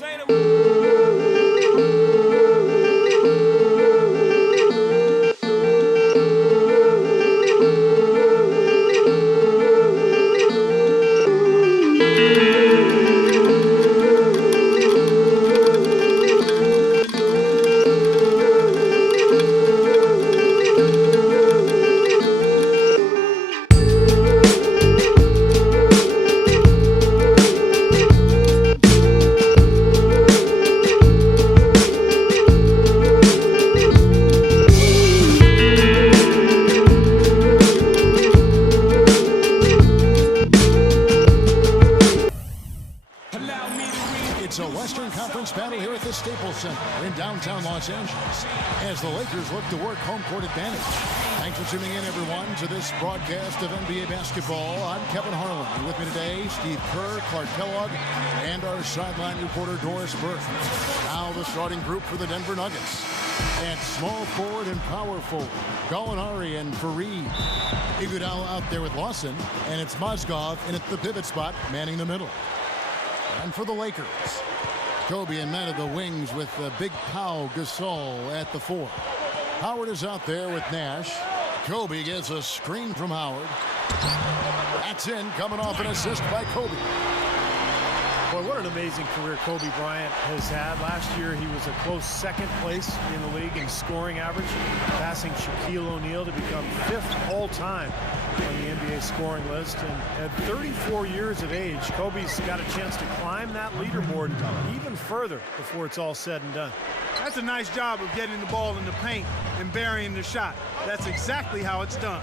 say that. It's a Western Conference battle here at the Staples Center in downtown Los Angeles as the Lakers look to work home court advantage. Thanks for tuning in, everyone, to this broadcast of NBA basketball. I'm Kevin Harlan, and with me today, Steve Kerr, Clark Kellogg, and our sideline reporter, Doris Burke. Now the starting group for the Denver Nuggets. At small forward and power forward, Gallinari and Fareed. Iguodala out there with Lawson, and it's Mozgov in at the pivot spot, manning the middle. And for the Lakers, Kobe and man of the wings with Big Pau Gasol at the 4. Howard is out there with Nash. Kobe gets a screen from Howard. That's in, coming off an assist by Kobe. Boy, what an amazing career Kobe Bryant has had. Last year, he was a close second place in the league in scoring average, passing Shaquille O'Neal to become 5th all-time on the NBA scoring list. And at 34 years of age, Kobe's got a chance to climb that leaderboard even further before it's all said and done. That's a nice job of getting the ball in the paint and burying the shot. That's exactly how it's done.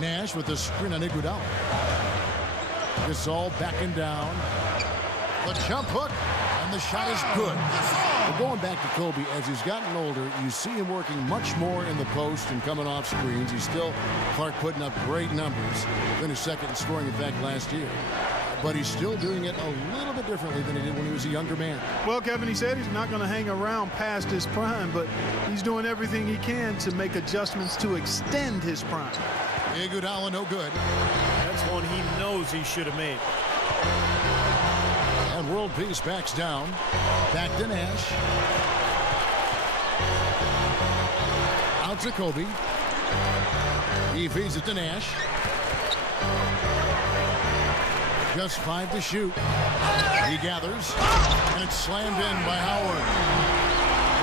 Nash with the screen on Iguodala. Gasol backing down. The jump hook, and the shot is good. But going back to Kobe, as he's gotten older, you see him working much more in the post and coming off screens. He's still, Clark, putting up great numbers. Finished second in scoring, in fact, last year. But he's still doing it a little bit differently than he did when he was a younger man. Well, Kevin, he said he's not going to hang around past his prime, but he's doing everything he can to make adjustments to extend his prime. Iguodala no good. That's one he knows he should have made. And World Peace backs down. Back to Nash. Out to Kobe. He feeds it to Nash. Just 5 to shoot. He gathers. And it's slammed in by Howard.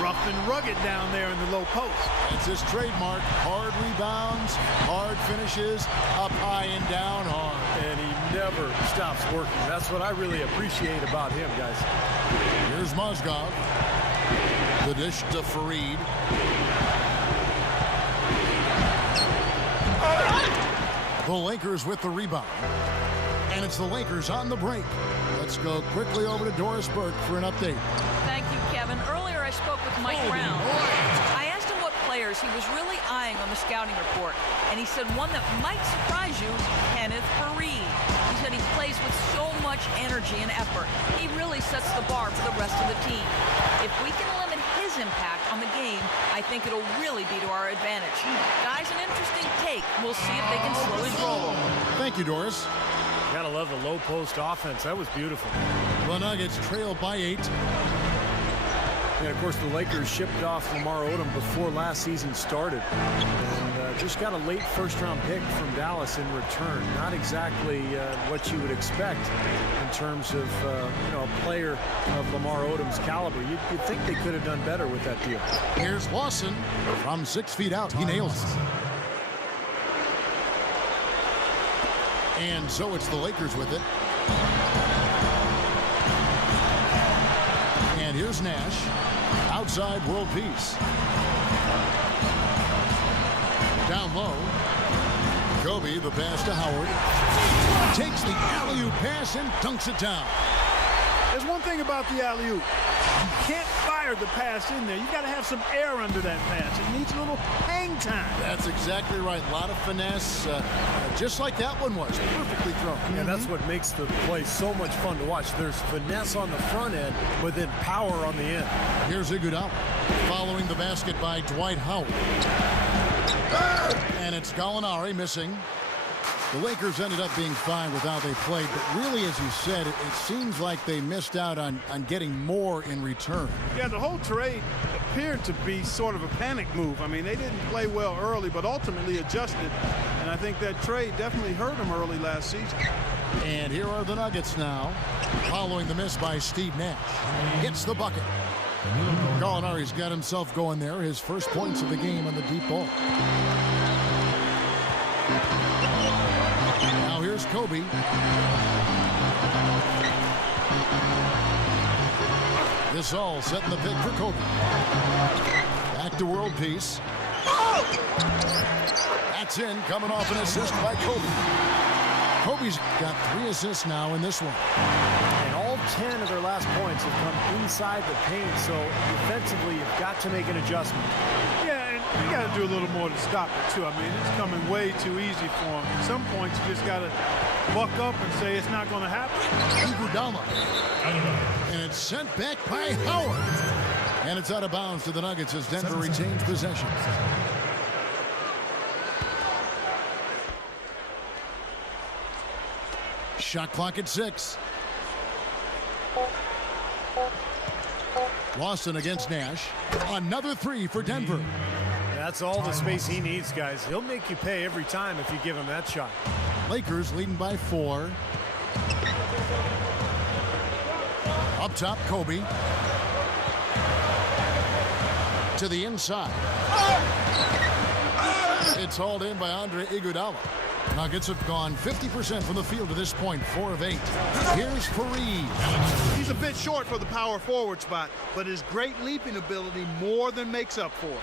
Rough and rugged down there in the low post. It's his trademark. Hard rebounds, hard finishes, up high and down hard. And he never stops working. That's what I really appreciate about him, guys. Here's Mozgov. The dish to Fareed. The Lakers with the rebound. And it's the Lakers on the break. Let's go quickly over to Doris Burke for an update. Thank you, Kevin. Earlier I spoke with Mike Brown. I asked him what players he was really eyeing on the scouting report, and he said one that might surprise you, Kenneth Fareed. He said he plays with so much energy and effort. He really sets the bar for the rest of the team. If we can limit his impact on the game, I think it'll really be to our advantage. Guys, an interesting take. We'll see if they can slow his roll. Thank you, Doris. Gotta love the low post offense. That was beautiful. The Nuggets trail by 8. And of course, the Lakers shipped off Lamar Odom before last season started, and just got a late first-round pick from Dallas in return. Not exactly what you would expect in terms of a player of Lamar Odom's caliber. You'd think they could have done better with that deal. Here's Lawson from 6 feet out. He nails it. And so it's the Lakers with it. And here's Nash. Outside World Peace. Down low. Kobe, the pass to Howard. Takes the alley-oop pass and dunks it down. There's one thing about the alley-oop. You can't fire the pass in there. You got to have some air under that pass. It needs a little hang time. That's exactly right. A lot of finesse, just like that one was. Perfectly thrown. Yeah, that's what makes the play so much fun to watch. There's finesse on the front end, but then power on the end. Here's Iguodala following the basket by Dwight Howard. And it's Gallinari missing. The Lakers ended up being fine with how they played, but really, as you said, it seems like they missed out on getting more in return. Yeah, the whole trade appeared to be sort of a panic move. I mean, they didn't play well early, but ultimately adjusted. And I think that trade definitely hurt them early last season. And here are the Nuggets now, following the miss by Steve Nash. Gets the bucket. Gallinari's got himself going there. His first points of the game on the deep ball. Now here's Kobe. This all setting the pick for Kobe. Back to world peace. That's in, coming off an assist by Kobe. Kobe's got 3 assists now in this one. And all 10 of their last points have come inside the paint, so defensively you've got to make an adjustment. Yeah, and you got to do a little more to stop it, too. I mean, it's coming way too easy for them. At some points, you just got to buck up and say it's not going to happen. Iguodala. And it's sent back by Howard. And it's out of bounds to the Nuggets as Denver retains possession. Shot clock at 6. Lawson against Nash. Another 3 for Denver. That's all the space he needs, guys. He'll make you pay every time if you give him that shot. Lakers leading by 4. Up top, Kobe. To the inside. It's hauled in by Andre Iguodala. Nuggets have gone 50% from the field to this point, 4 of 8. Here's Fareed. He's a bit short for the power forward spot, but his great leaping ability more than makes up for it.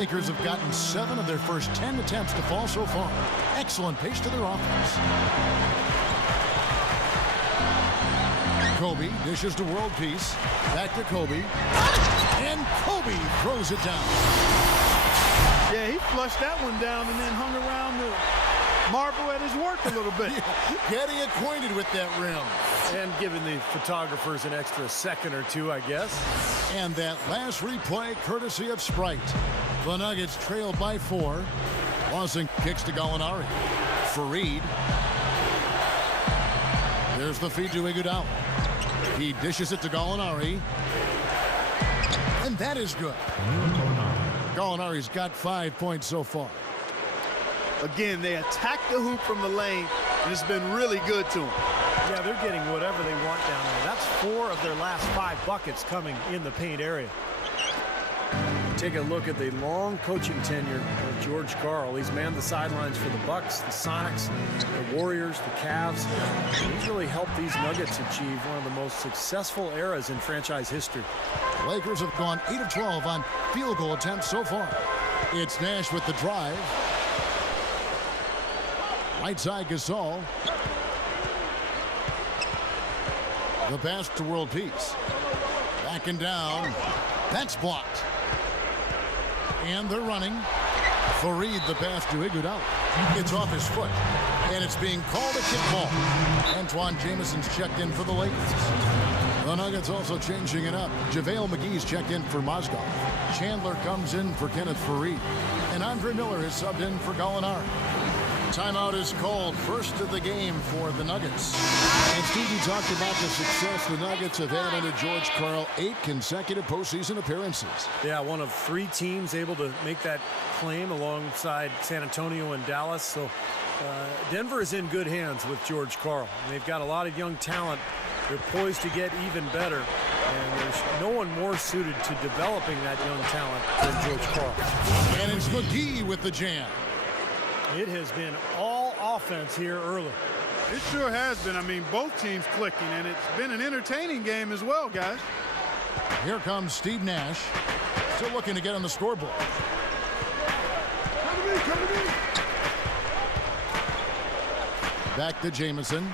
Lakers have gotten 7 of their first 10 attempts to fall so far. Excellent pace to their offense. Kobe dishes to world peace. Back to Kobe. And Kobe throws it down. Yeah, he flushed that one down and then hung around to marvel at his work a little bit. Getting acquainted with that rim. And giving the photographers an extra second or two, I guess. And that last replay courtesy of Sprite. The Nuggets trailed by 4. Lawson kicks to Gallinari. Fareed. There's the feed to Iguodala. He dishes it to Gallinari. And that is good. Gallinari's got 5 points so far. Again, they attack the hoop from the lane, and it's been really good to them. Yeah, they're getting whatever they want down there. That's 4 of their last 5 buckets coming in the paint area. Take a look at the long coaching tenure of George Karl. He's manned the sidelines for the Bucks, the Sonics, the Warriors, the Cavs. He's really helped these Nuggets achieve one of the most successful eras in franchise history. The Lakers have gone 8 of 12 on field goal attempts so far. It's Nash with the drive. Right side Gasol. The pass to world peace. Backing down. That's blocked. And they're running. Fareed the pass to Iguodala. It's off his foot. And it's being called a kickball. Antoine Jameson's checked in for the Lakers. The Nuggets also changing it up. JaVale McGee's checked in for Mozgov. Chandler comes in for Kenneth Fareed. And Andre Miller is subbed in for Gallinari. Timeout is called. First of the game for the Nuggets. And Stevie talked about the success the Nuggets have had under George Karl. 8 consecutive postseason appearances. Yeah, one of 3 teams able to make that claim alongside San Antonio and Dallas. So Denver is in good hands with George Karl. They've got a lot of young talent. They're poised to get even better. And there's no one more suited to developing that young talent than George Karl. And it's McGee with the jam. It has been all offense here early. It sure has been. I mean, both teams clicking, and it's been an entertaining game as well, guys. Here comes Steve Nash. Still looking to get on the scoreboard. Come to me, come to me. Back to Jamison.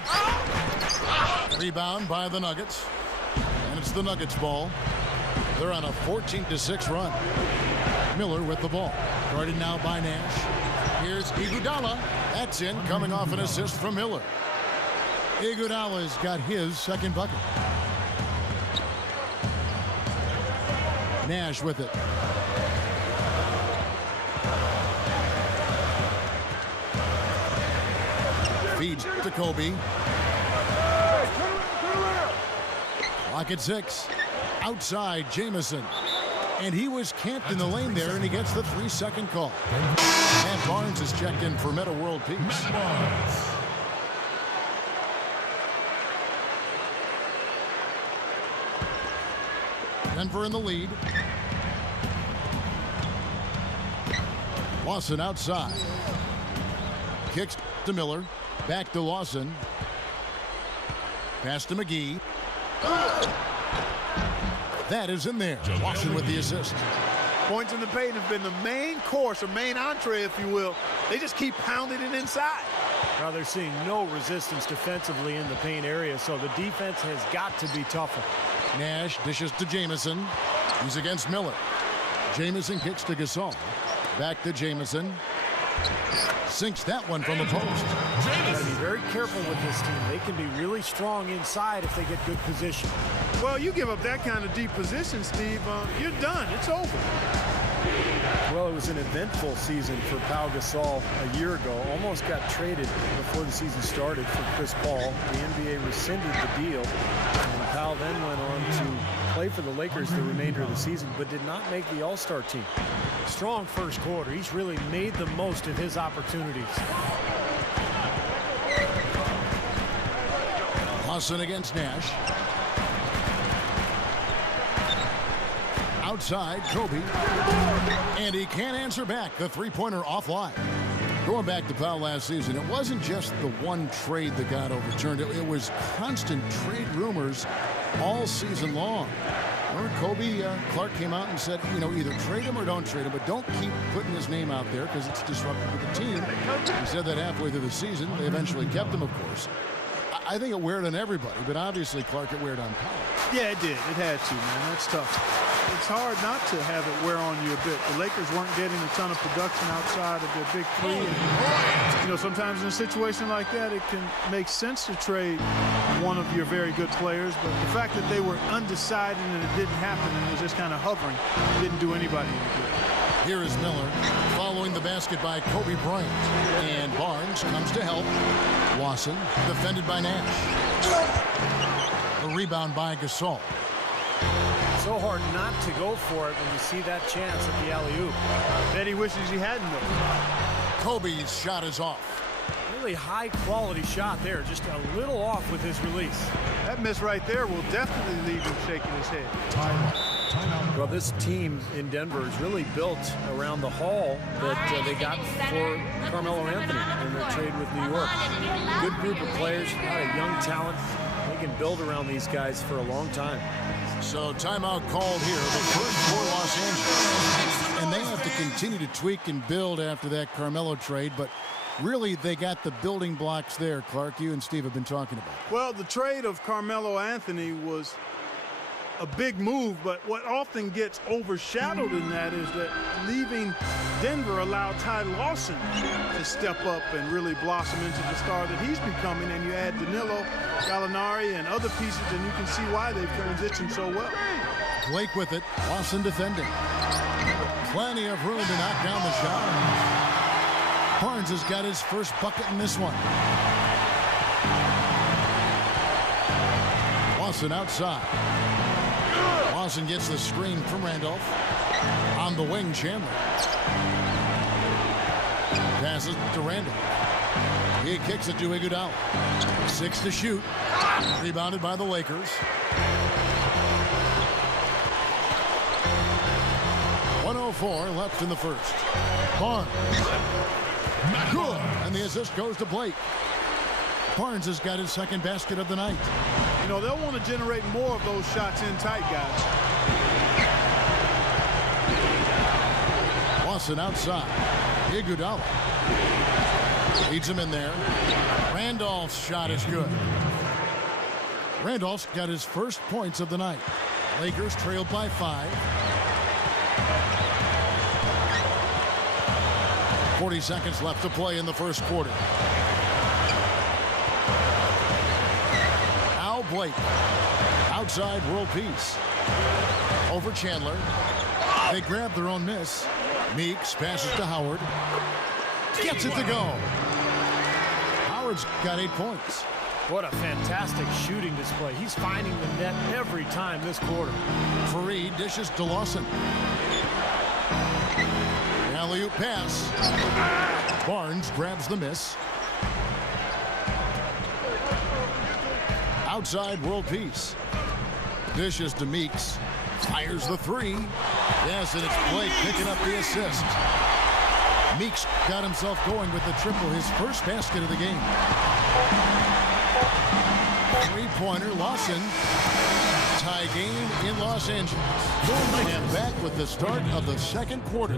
Rebound by the Nuggets. And it's the Nuggets ball. They're on a 14-6 run. Miller with the ball. Guarded now by Nash. Here's Iguodala. That's in, coming off an assist from Miller. Iguodala's got his second bucket. Nash with it. Feeds to Kobe. Clock at 6. Outside, Jamison. And he was camped in the lane there, and he gets the 3-second call. Matt Barnes is checked in for Meta World Peace. Denver in the lead. Lawson outside. Kicks to Miller. Back to Lawson. Pass to McGee. That is in there. Lawson with the assist. Points in the paint have been the main course, or main entree, if you will. They just keep pounding it inside. Now they're seeing no resistance defensively in the paint area, so the defense has got to be tougher. Nash dishes to Jamison. He's against Miller. Jamison kicks to Gasol. Back to Jamison. Sinks that one from the post. Got to be very careful with this team. They can be really strong inside if they get good position. Well, you give up that kind of deep position, Steve, you're done. It's over. Well, it was an eventful season for Pau Gasol a year ago. Almost got traded before the season started for Chris Paul. The NBA rescinded the deal, and Pau then went on to play for the Lakers the remainder of the season, but did not make the All-Star team. Strong first quarter. He's really made the most of his opportunities. Lawson against Nash. Outside, Kobe. And he can't answer back. The three-pointer offline. Going back to Pau last season, it wasn't just the one trade that got overturned. It was constant trade rumors all season long. Remember Kobe, Clark came out and said, you know, either trade him or don't trade him, but don't keep putting his name out there because it's disruptive to the team. He said that halfway through the season. They eventually kept him, of course. I think it weared on everybody, but obviously Clark, it weared on Pau. Yeah, it did. It had to, man. That's tough. It's hard not to have it wear on you a bit. The Lakers weren't getting a ton of production outside of their big three. And, you know, sometimes in a situation like that, it can make sense to trade one of your very good players. But the fact that they were undecided and it didn't happen and it was just kind of hovering didn't do anybody any good. Here is Miller following the basket by Kobe Bryant. And Barnes comes to help. Lawson defended by Nash. The rebound by Gasol. So hard not to go for it when you see that chance at the alley-oop. Bet he wishes he hadn't though. Kobe's shot is off. Really high-quality shot there, just a little off with his release. That miss right there will definitely leave him shaking his head. Timeout. Well, this team in Denver is really built around the haul that they got for Carmelo Anthony in their trade with New York. Good group of players, a lot of young talent. They can build around these guys for a long time. So timeout called here, the first for Los Angeles. And they have to continue to tweak and build after that Carmelo trade, but really they got the building blocks there, Clark, you and Steve have been talking about. Well, the trade of Carmelo Anthony was a big move, but what often gets overshadowed in that is that leaving Denver allowed Ty Lawson to step up and really blossom into the star that he's becoming, and you add Danilo, Gallinari, and other pieces, and you can see why they've transitioned so well. Blake with it, Lawson defending. Plenty of room to knock down the shot. Barnes has got his first bucket in this one. Lawson outside. Lawson gets the screen from Randolph. On the wing, Chandler. Passes to Randolph. He kicks it to Iguodala. 6 to shoot. Rebounded by the Lakers. 1:04 left in the first. Barnes. Good. And the assist goes to Blake. Barnes has got his second basket of the night. You know, they'll want to generate more of those shots in tight, guys. Lawson outside. Iguodala leads him in there. Randolph's shot is good. Randolph's got his first points of the night. Lakers trailed by 5. 40 seconds left to play in the first quarter. Al Blake. Outside, world peace. Over Chandler. They grab their own miss. Meeks passes to Howard. Gets it to go. Howard's got 8 points. What a fantastic shooting display. He's finding the net every time this quarter. Faried dishes to Lawson. Alley-oop pass. Barnes grabs the miss. Outside world peace. Dishes to Meeks. Fires the three. Yes, and it's Blake picking up the assist. Meeks got himself going with the triple, his first basket of the game. Three-pointer, Lawson. Tie game in Los Angeles. And back with the start of the second quarter.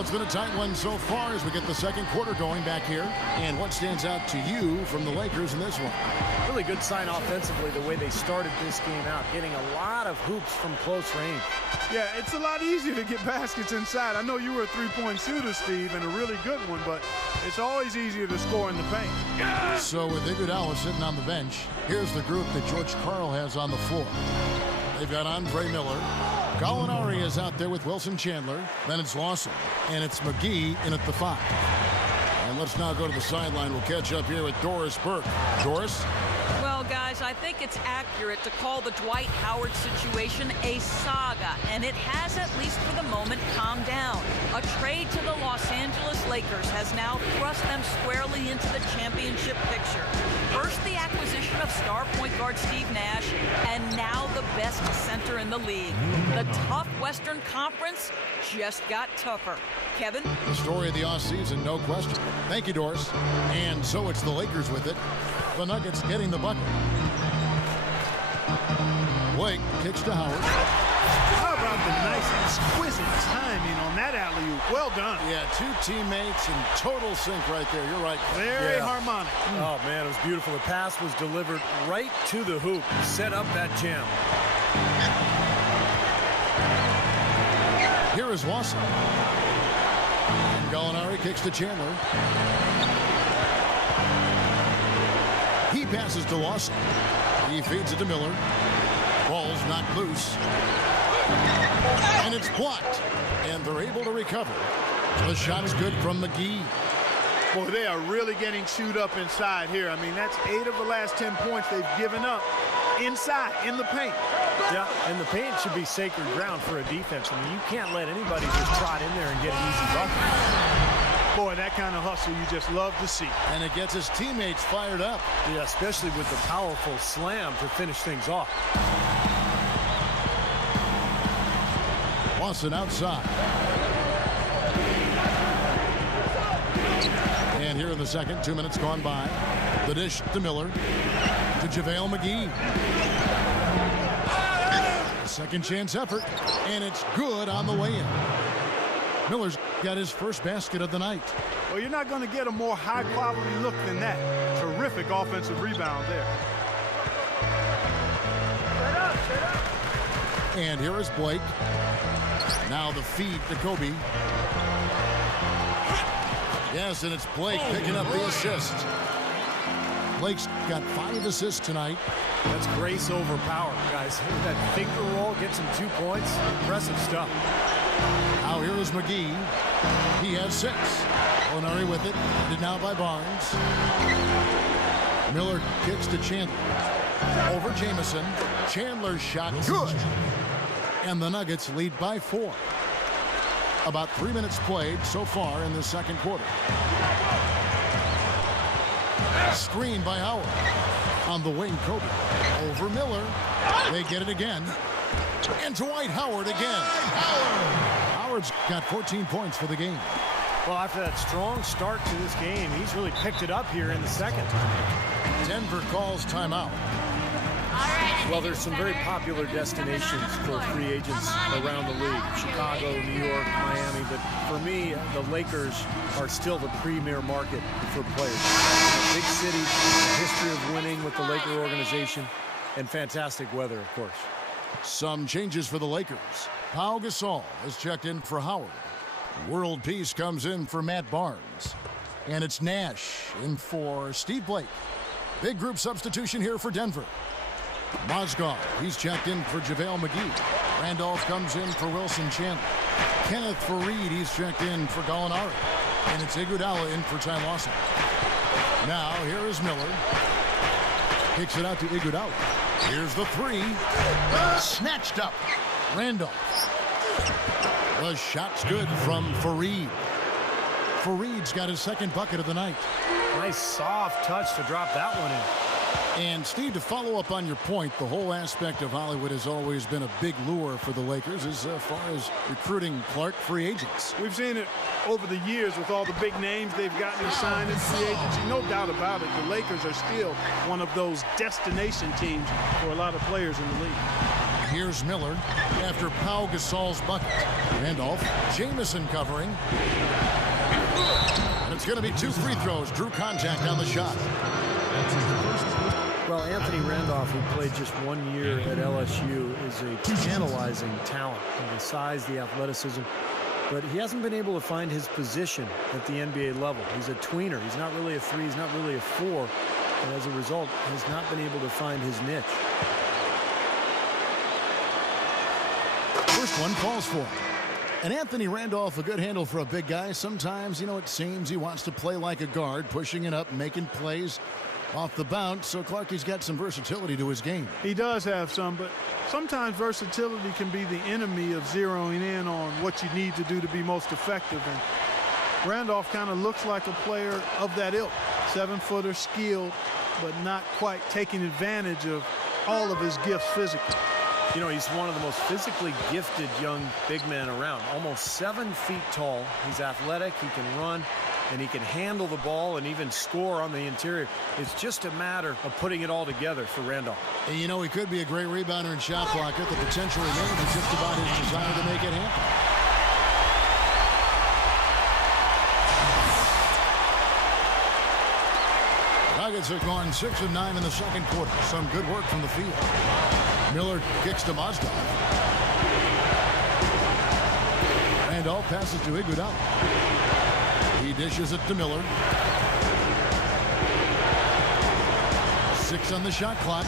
It's been a tight one so far as we get the second quarter going back here. And what stands out to you from the Lakers in this one? Really good sign offensively the way they started this game out, getting a lot of hoops from close range. Yeah, it's a lot easier to get baskets inside. I know you were a three-point shooter, Steve, and a really good one, but it's always easier to score in the paint. So with Iguodala sitting on the bench, here's the group that George Karl has on the floor. They've got Andre Miller. Gallinari is out there with Wilson Chandler. Then it's Lawson. And it's McGee in at the 5. And let's now go to the sideline. We'll catch up here with Doris Burke. Doris? Well, guys, I think it's accurate to call the Dwight Howard situation a saga, and it has, at least for the moment, calmed down. A trade to the Los Angeles Lakers has now thrust them squarely into the championship picture. First, the acquisition of star point guard Steve Nash, and now the best center in the league. The tough Western Conference just got tougher. Kevin? The story of the offseason, no question. Thank you, Doris. And so it's the Lakers with it. The Nuggets getting the bucket. Blake kicks to Howard. How about the nice, exquisite timing on that alley-oop? Well done. Yeah, two teammates in total sync right there. You're right. Very harmonic. Oh, man, it was beautiful. The pass was delivered right to the hoop. Set up that jam. Here is Lawson. And Gallinari kicks to Chandler. He passes to Lawson. He feeds it to Miller. Ball's knocked loose. And it's blocked. And they're able to recover. The shot's good from McGee. Boy, they are really getting chewed up inside here. I mean, that's 8 of the last 10 points they've given up inside, in the paint. Yeah, and the paint should be sacred ground for a defense. I mean, you can't let anybody just trot in there and get an easy bucket. Boy, that kind of hustle you just love to see. And it gets his teammates fired up. Yeah, especially with the powerful slam to finish things off. Lawson outside. And here in the second, 2 minutes gone by. The dish to Miller. To JaVale McGee. A second chance effort. And it's good on the way in. Miller's got his first basket of the night. Well, you're not going to get a more high-quality look than that. Terrific offensive rebound there. And here is Blake. Now the feed to Kobe. Yes, and it's Blake picking up the assist. Blake's got 5 assists tonight. That's grace over power, guys. That finger roll gets him 2 points. Impressive stuff. Now here is McGee. He has 6. Gallinari with it. Ended now by Barnes. Miller kicks to Chandler. Over Jamison. Chandler's shot good. And the Nuggets lead by 4. About 3 minutes played so far in the second quarter. Screen by Howard. On the wing, Kobe. Over Miller. They get it again. And Dwight Howard again. Howard's got 14 points for the game. Well, after that strong start to this game, he's really picked it up here in the second. Denver calls timeout. Well, there's some very popular destinations for free agents around the league. Chicago, New York, Miami. But for me, the Lakers are still the premier market for players. Big city, history of winning with the Laker organization, and fantastic weather, of course. Some changes for the Lakers. Pau Gasol has checked in for Howard. World Peace comes in for Matt Barnes. And it's Nash in for Steve Blake. Big group substitution here for Denver. Mozgov, he's checked in for JaVale McGee. Randolph comes in for Wilson Chandler. Kenneth Faried, he's checked in for Gallinari. And it's Iguodala in for Ty Lawson. Now, here is Miller. Kicks it out to Iguodala. Here's the three. Snatched up. Randolph. The shot's good from Faried. Faried's got his second bucket of the night. Nice soft touch to drop that one in. And, Steve, to follow up on your point, the whole aspect of Hollywood has always been a big lure for the Lakers as far as recruiting Clark free agents. We've seen it over the years with all the big names they've gotten signed in free agency. No doubt about it, the Lakers are still one of those destination teams for a lot of players in the league. Here's Miller after Pau Gasol's bucket. Randolph, Jamison covering. And it's going to be 2 free throws. Drew contact on the shot. Well, Anthony Randolph, who played just 1 year at LSU, is a tantalizing talent. The size, the athleticism. But he hasn't been able to find his position at the NBA level. He's a tweener. He's not really a 3. He's not really a 4. And as a result, has not been able to find his niche. First one calls for him. And Anthony Randolph, a good handle for a big guy. Sometimes, it seems he wants to play like a guard, pushing it up, making plays off the bounce. So Clarkie's got some versatility to his game. He does have some, but sometimes versatility can be the enemy of zeroing in on what you need to do to be most effective. And Randolph kind of looks like a player of that ilk. 7-footer, skilled, but not quite taking advantage of all of his gifts physically. He's one of the most physically gifted young big men around. Almost 7 feet tall. He's athletic. He can run, and he can handle the ball and even score on the interior. It's just a matter of putting it all together for Randolph. And he could be a great rebounder and shot blocker. The potential remains is just about his desire to make it happen. Nuggets have gone 6 of 9 in the second quarter. Some good work from the field. Miller kicks to Mozgov. Randolph passes to Iguodala. He dishes it to Miller. 6 on the shot clock.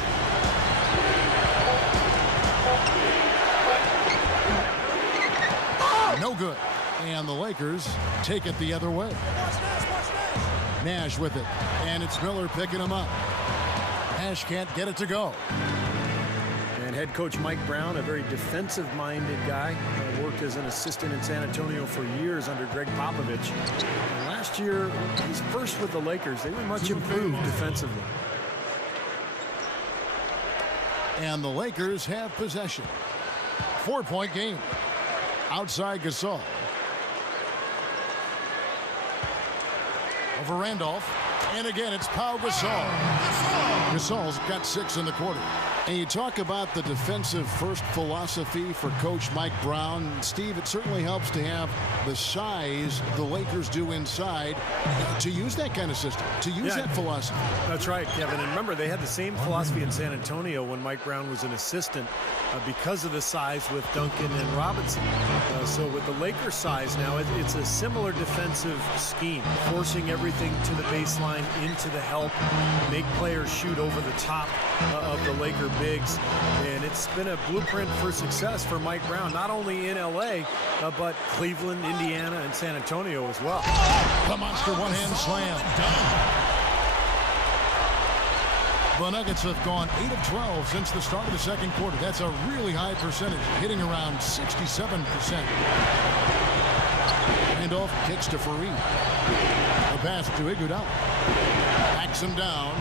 No good. And the Lakers take it the other way. Nash with it. And it's Miller picking him up. Nash can't get it to go. And head coach Mike Brown, a very defensive-minded guy, worked as an assistant in San Antonio for years under Greg Popovich. And last year, he's first with the Lakers. They were much improved defensively. And the Lakers have possession. 4-point game. Outside Gasol. Over Randolph. And again, it's Pau Gasol. Gasol's got 6 in the quarter. And you talk about the defensive first philosophy for Coach Mike Brown. Steve, it certainly helps to have the size the Lakers do inside to use that kind of system, to use that philosophy. That's right, Kevin. And remember, they had the same philosophy in San Antonio when Mike Brown was an assistant because of the size with Duncan and Robinson. So with the Lakers size now, it's a similar defensive scheme, forcing everything to the baseline, into the help, make players shoot over the top of the Laker bigs. And it's been a blueprint for success for Mike Brown, not only in L.A., but Cleveland, Indiana, and San Antonio as well. The monster one-hand slam. The Nuggets have gone 8 of 12 since the start of the second quarter. That's a really high percentage, hitting around 67%. Randolph kicks to Faried. The pass to Iguodala. Backs him down.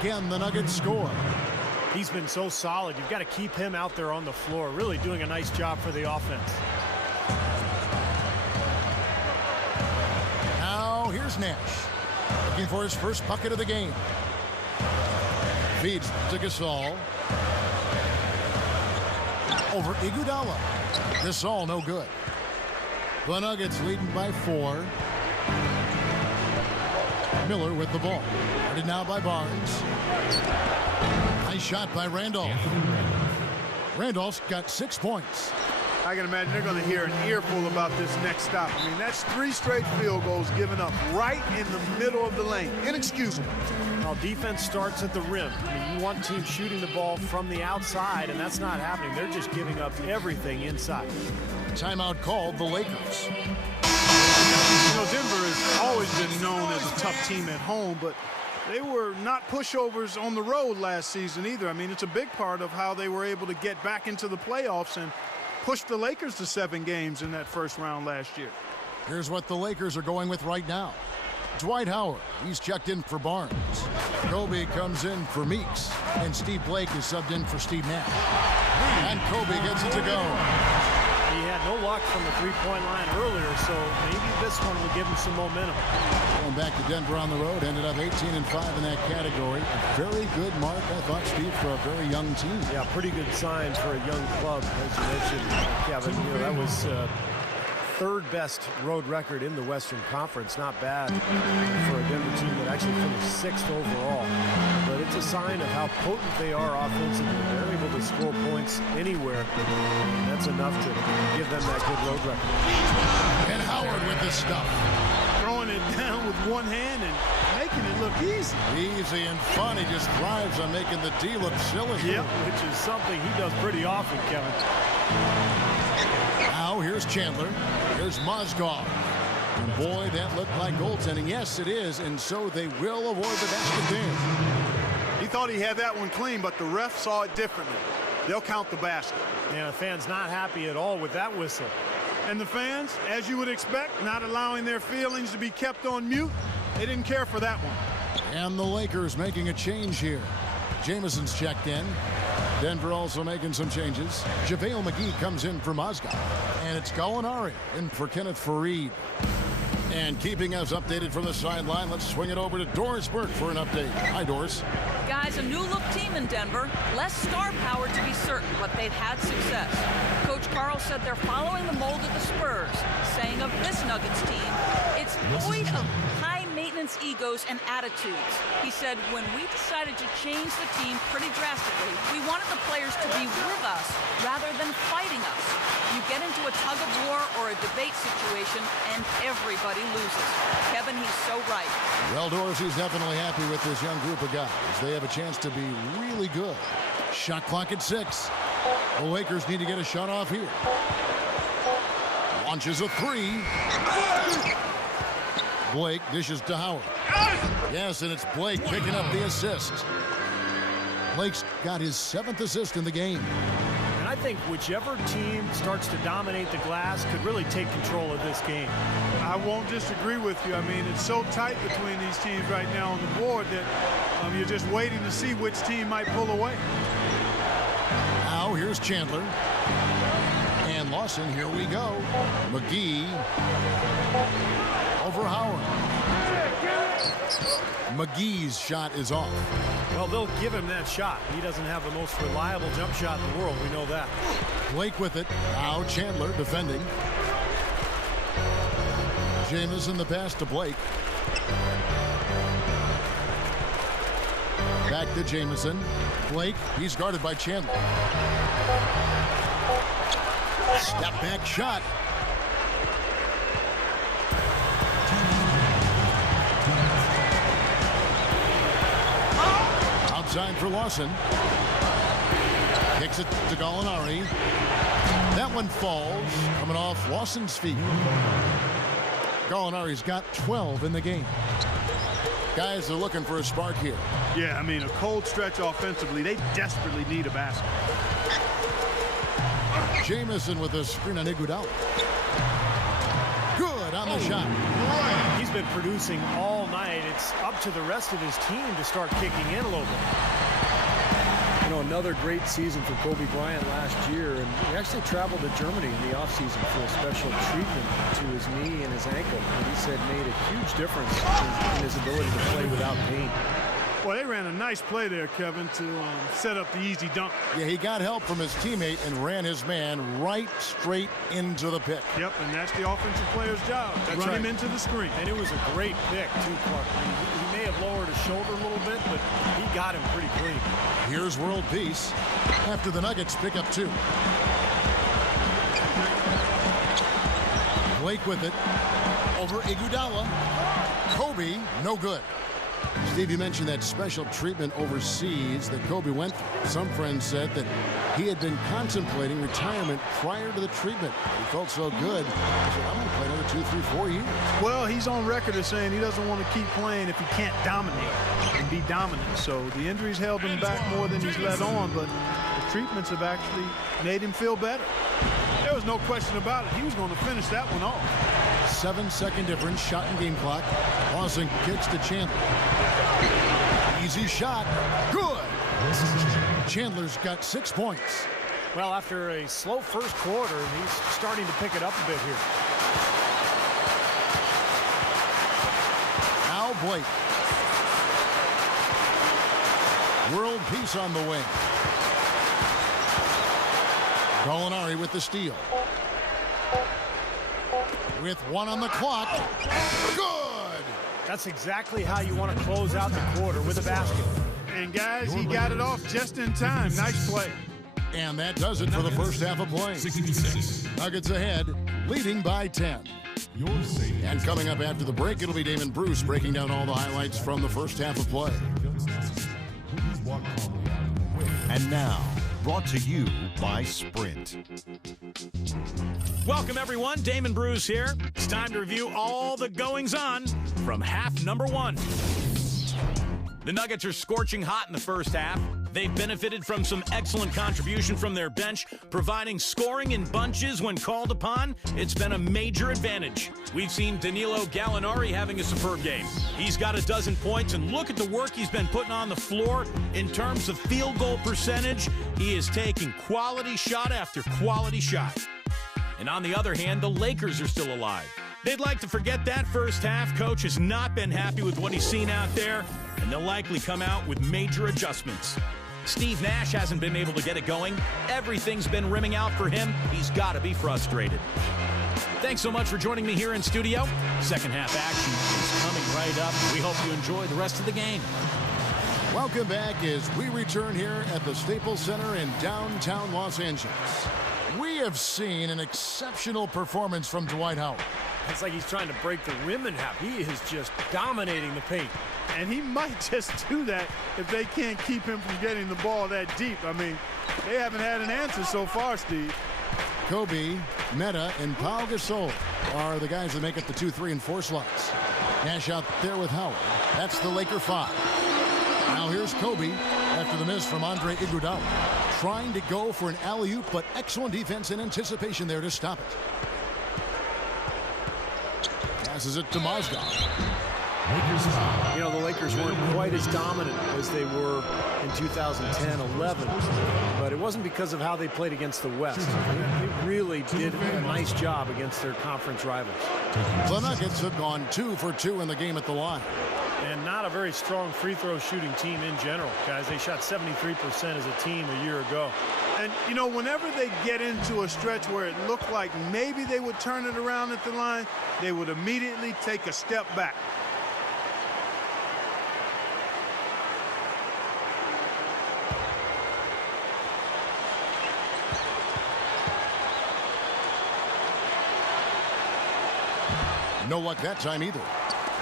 Again, the Nuggets score. He's been so solid. You've got to keep him out there on the floor, really doing a nice job for the offense. Now, here's Nash. Looking for his first bucket of the game. Feeds to Gasol. Over Iguodala. Gasol no good. The Nuggets leading by 4. Miller with the ball. Guarded now by Barnes. Nice shot by Randolph. Randolph's got 6 points. I can imagine they're going to hear an earful about this next stop. I mean, that's 3 straight field goals given up right in the middle of the lane. Inexcusable. Well, defense starts at the rim. I mean, you want teams shooting the ball from the outside, and that's not happening. They're just giving up everything inside. Timeout called the Lakers. You know, Denver has always been known as a tough team at home, but they were not pushovers on the road last season either. I mean, it's a big part of how they were able to get back into the playoffs and push the Lakers to 7 games in that first round last year. Here's what the Lakers are going with right now. Dwight Howard, he's checked in for Barnes. Kobe comes in for Meeks. And Steve Blake is subbed in for Steve Nash. And Kobe gets it to go. He had no luck from the three-point line earlier, so maybe this one will give him some momentum. Going back to Denver on the road, ended up 18-5 in that category. A very good mark, I thought, Steve, for a very young team. Yeah, pretty good sign for a young club, as you mentioned, Kevin. You know, that was third best road record in the Western Conference. Not bad for a Denver team that actually finished 6th overall. But it's a sign of how potent they are offensively. They're able to score points anywhere. And that's enough to give them that good road record. And Howard with the stuff. Throwing it down with one hand and making it look easy. Easy and fun. He just thrives on making the D look silly. Yep, which is something he does pretty often, Kevin. Now here's Chandler. Here's Mozgov. And boy, that looked like goaltending. Yes, it is, and so they will avoid the basket there. He thought he had that one clean, but the ref saw it differently. They'll count the basket. Yeah, the fans not happy at all with that whistle. And the fans, as you would expect, not allowing their feelings to be kept on mute. They didn't care for that one. And the Lakers making a change here. Jamison's checked in. Denver also making some changes. JaVale McGee comes in for Mozgov. And it's Gallinari in for Kenneth Faried. And keeping us updated from the sideline, let's swing it over to Doris Burke for an update. Hi, Doris. Guys, a new-look team in Denver. Less star power to be certain, but they've had success. Coach Carl said they're following the mold of the Spurs, saying of this Nuggets team, it's void of high-maintenance egos and attitudes. He said, when we decided to change the team pretty drastically, we wanted the players to be with us rather than fighting us. You get into a tug-of-war or a debate situation, and everybody loses. Kevin, he's so right. Well, Doris is definitely happy with this young group of guys. They have a chance to be really good. Shot clock at 6. The Lakers need to get a shot off here. Launches a 3. Blake dishes to Howard. Yes, and it's Blake picking up the assist. Blake's got his 7th assist in the game. And I think whichever team starts to dominate the glass could really take control of this game. I won't disagree with you. I mean, it's so tight between these teams right now on the board that you're just waiting to see which team might pull away. Now here's Chandler. And Lawson, here we go. McGee over Howard. McGee's shot is off. Well, they'll give him that shot. He doesn't have the most reliable jump shot in the world. We know that. Blake with it. Now Chandler defending. Jamison the pass to Blake. Back to Jamison. Blake, he's guarded by Chandler. Step back shot. Outside for Lawson. Kicks it to Gallinari. That one falls, coming off Lawson's feet. Gallinari's got 12 in the game. Guys are looking for a spark here. Yeah, I mean, a cold stretch offensively. They desperately need a basket. Jamison with a screen on Iguodala. Good on the shot. He's been producing all night. It's up to the rest of his team to start kicking in a little bit. You know, another great season for Kobe Bryant last year, and he actually traveled to Germany in the offseason for a special treatment to his knee and his ankle, and he said made a huge difference in his ability to play without pain. Well, they ran a nice play there, Kevin, to set up the easy dunk. Yeah, he got help from his teammate and ran his man right straight into the pick. Yep, and that's the offensive player's job. Run him into the screen. And it was a great pick, too, Clark. I mean, he may have lowered his shoulder a little bit, but he got him pretty clean. Here's world peace after the Nuggets pick up 2. Blake with it over Iguodala. Kobe, no good. Steve, you mentioned that special treatment overseas that Kobe went through. Some friends said that he had been contemplating retirement prior to the treatment. He felt so good. He said, I'm going to play another 2, 3, 4 years. Well, he's on record as saying he doesn't want to keep playing if he can't dominate and be dominant. So the injuries held him back more than he's let on, but the treatments have actually made him feel better. There was no question about it. He was going to finish that one off. 7-second difference, shot and game clock. Lawson kicks to Chandler. Easy shot. Good. Chandler's got 6 points. Well, after a slow first quarter, he's starting to pick it up a bit here. Now Blake. World peace on the way. Gallinari with the steal. With 1 on the clock. Good! That's exactly how you want to close out the quarter, with a basket. And guys, he got it off just in time. Nice play. And that does it for the first half of play. Nuggets ahead, leading by 10. And coming up after the break, it'll be Damon Bruce breaking down all the highlights from the first half of play. And now, brought to you by Sprint. Welcome, everyone. Damon Bruce here. It's time to review all the goings-on from half number 1. The Nuggets are scorching hot in the first half. They've benefited from some excellent contribution from their bench, providing scoring in bunches when called upon. It's been a major advantage. We've seen Danilo Gallinari having a superb game. He's got 12 points, and look at the work he's been putting on the floor in terms of field goal percentage. He is taking quality shot after quality shot. And on the other hand, the Lakers are still alive. They'd like to forget that first half. Coach has not been happy with what he's seen out there, and they'll likely come out with major adjustments. Steve Nash hasn't been able to get it going. Everything's been rimming out for him. He's got to be frustrated. Thanks so much for joining me here in studio. Second half action is coming right up. We hope you enjoy the rest of the game. Welcome back as we return here at the Staples Center in downtown Los Angeles. We have seen an exceptional performance from Dwight Howard. It's like he's trying to break the rim in half. He is just dominating the paint. And he might just do that if they can't keep him from getting the ball that deep. I mean, they haven't had an answer so far, Steve. Kobe, Meta, and Pau Gasol are the guys that make up the 2, 3, and 4 slots. Nash out there with Howard. That's the Laker 5. Now here's Kobe after the miss from Andre Iguodala. Trying to go for an alley-oop, but excellent defense and anticipation there to stop it. Passes it to Mozgov. You know, the Lakers weren't quite as dominant as they were in 2010-11, but it wasn't because of how they played against the West. They really did a nice job against their conference rivals. The Nuggets have gone 2 for 2 in the game at the line. And not a very strong free throw shooting team in general, guys. They shot 73% as a team a year ago. And, you know, whenever they get into a stretch where it looked like maybe they would turn it around at the line, they would immediately take a step back. No luck that time either.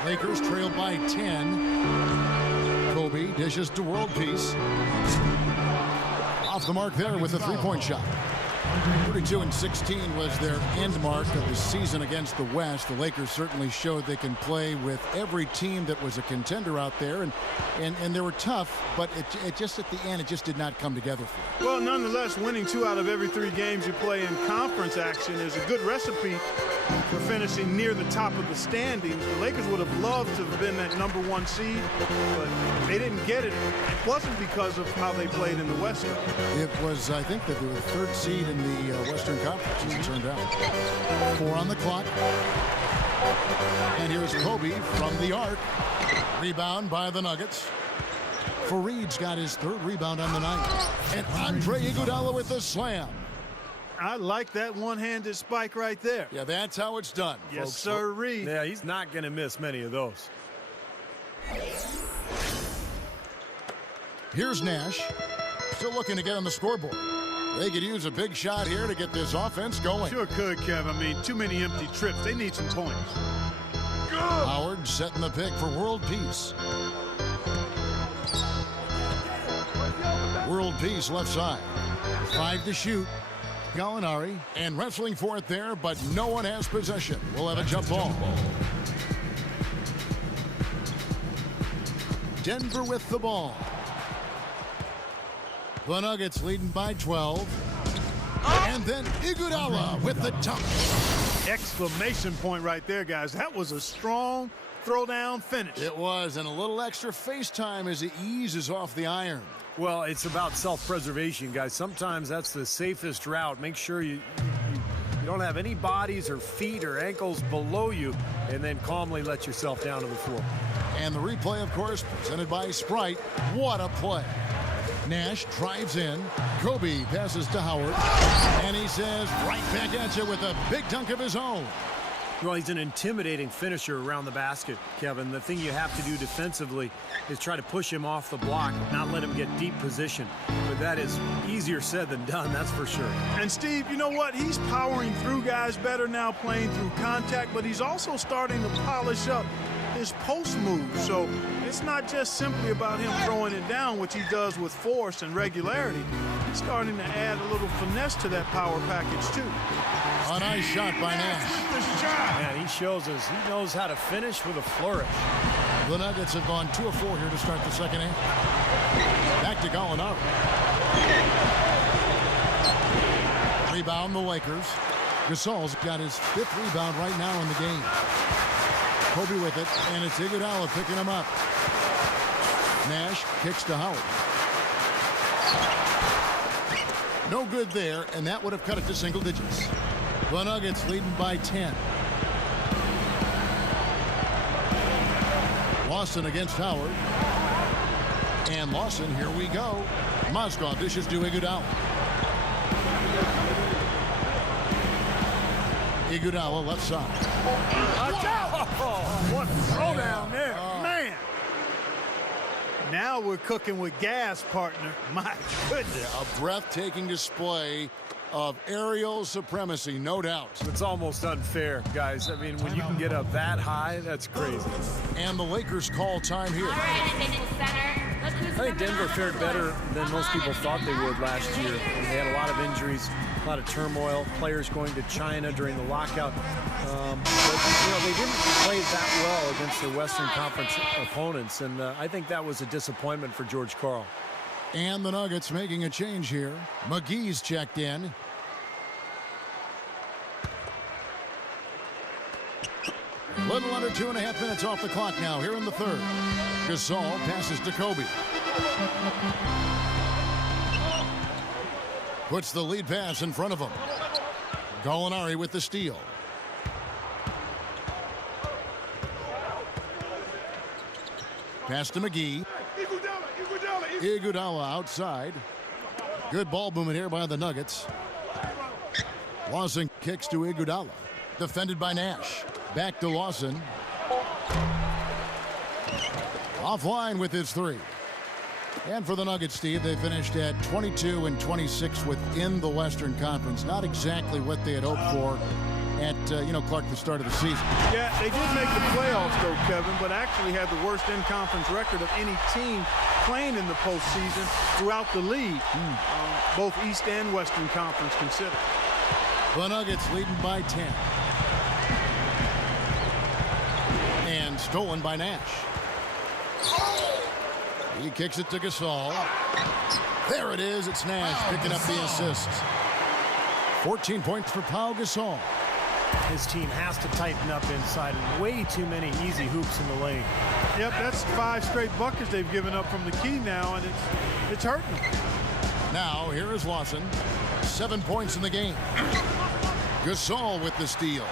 Lakers trailed by 10. Kobe dishes to World Peace. Off the mark there with a three-point shot. 32-16 was their end mark of the season against the West. The Lakers certainly showed they can play with every team that was a contender out there, and they were tough, but it just at the end it just did not come together for them. Well, nonetheless, winning 2 out of every 3 games you play in conference action is a good recipe for finishing near the top of the standings. The Lakers would have loved to have been that #1 seed, but they didn't get it. It wasn't because of how they played in the West. It was, I think, that they were the 3rd seed in the Western Conference, as it turned out. 4 on the clock. And here's Kobe from the arc. Rebound by the Nuggets. Fareed's got his 3rd rebound on the night. And Andre Iguodala with the slam. I like that one-handed spike right there. Yeah, that's how it's done. Yes, sir, Reed. Yeah, he's not going to miss many of those. Here's Nash. Still looking to get on the scoreboard. They could use a big shot here to get this offense going. Sure could, Kev. I mean, too many empty trips. They need some points. Howard setting the pick for World Peace. World Peace left side. 5 to shoot. Gallinari and wrestling for it there, but no one has possession. We'll have a jump ball. Denver with the ball. The Nuggets leading by 12. And then Iguodala with the dunk. Exclamation point right there, guys. That was a strong throwdown finish. It was, and a little extra face time as he eases off the iron. Well, it's about self-preservation, guys. Sometimes that's the safest route. Make sure you don't have any bodies or feet or ankles below you, and then calmly let yourself down to the floor. And the replay, of course, presented by Sprite. What a play. Nash drives in. Kobe passes to Howard. And he says, right back at you with a big dunk of his own. Well, he's an intimidating finisher around the basket, Kevin. The thing you have to do defensively is try to push him off the block, not let him get deep position. But that is easier said than done, that's for sure. And Steve, you know what? He's powering through guys better now, playing through contact, but he's also starting to polish up his post move. So it's not just simply about him throwing it down, which he does with force and regularity. He's starting to add a little finesse to that power package, too. A nice shot by Nash. Man, he shows us he knows how to finish with a flourish. The Nuggets have gone 2 of 4 here to start the second half. Back to Gallinari. Rebound the Lakers. Gasol's got his 5th rebound right now in the game. Kobe with it, and it's Iguodala picking him up. Nash kicks to Howard. No good there, and that would have cut it to single digits. The Nuggets leading by 10. Lawson against Howard. And Lawson, here we go. Mozgov dishes to Iguodala. Iguodala left side. Watch out! Oh, what a throwdown there, man! Now we're cooking with gas, partner. My goodness. A breathtaking display of aerial supremacy, no doubt. It's almost unfair, guys. I mean, when you can get up that high, that's crazy. And the Lakers call time here. I think Denver fared better than most people thought they would last year. They had a lot of injuries, a lot of turmoil, players going to China during the lockout. But they didn't play that well against their Western Conference opponents, and I think that was a disappointment for George Karl. And the Nuggets making a change here. McGee's checked in. A little under 2.5 minutes off the clock now here in the third. Gasol passes to Kobe. Puts the lead pass in front of him. Gallinari with the steal. Pass to McGee. Iguodala outside. Good ball movement here by the Nuggets. Lawson kicks to Iguodala. Defended by Nash. Back to Lawson. Offline with his 3. And for the Nuggets, Steve, they finished at 22 and 26 within the Western Conference. Not exactly what they had hoped for at, Clark, the start of the season. Yeah, they did make the playoffs, though, Kevin, but actually had the worst in-conference record of any team playing in the postseason throughout the league, both East and Western Conference considered. The Nuggets leading by 10. And stolen by Nash. He kicks it to Gasol. There it is. It's Nash picking up the assist. 14 points for Pau Gasol. His team has to tighten up inside, and way too many easy hoops in the lane. Yep, that's 5 straight buckets they've given up from the key now, and it's hurting them. Now, here is Lawson. 7 points in the game. Gasol with the steal.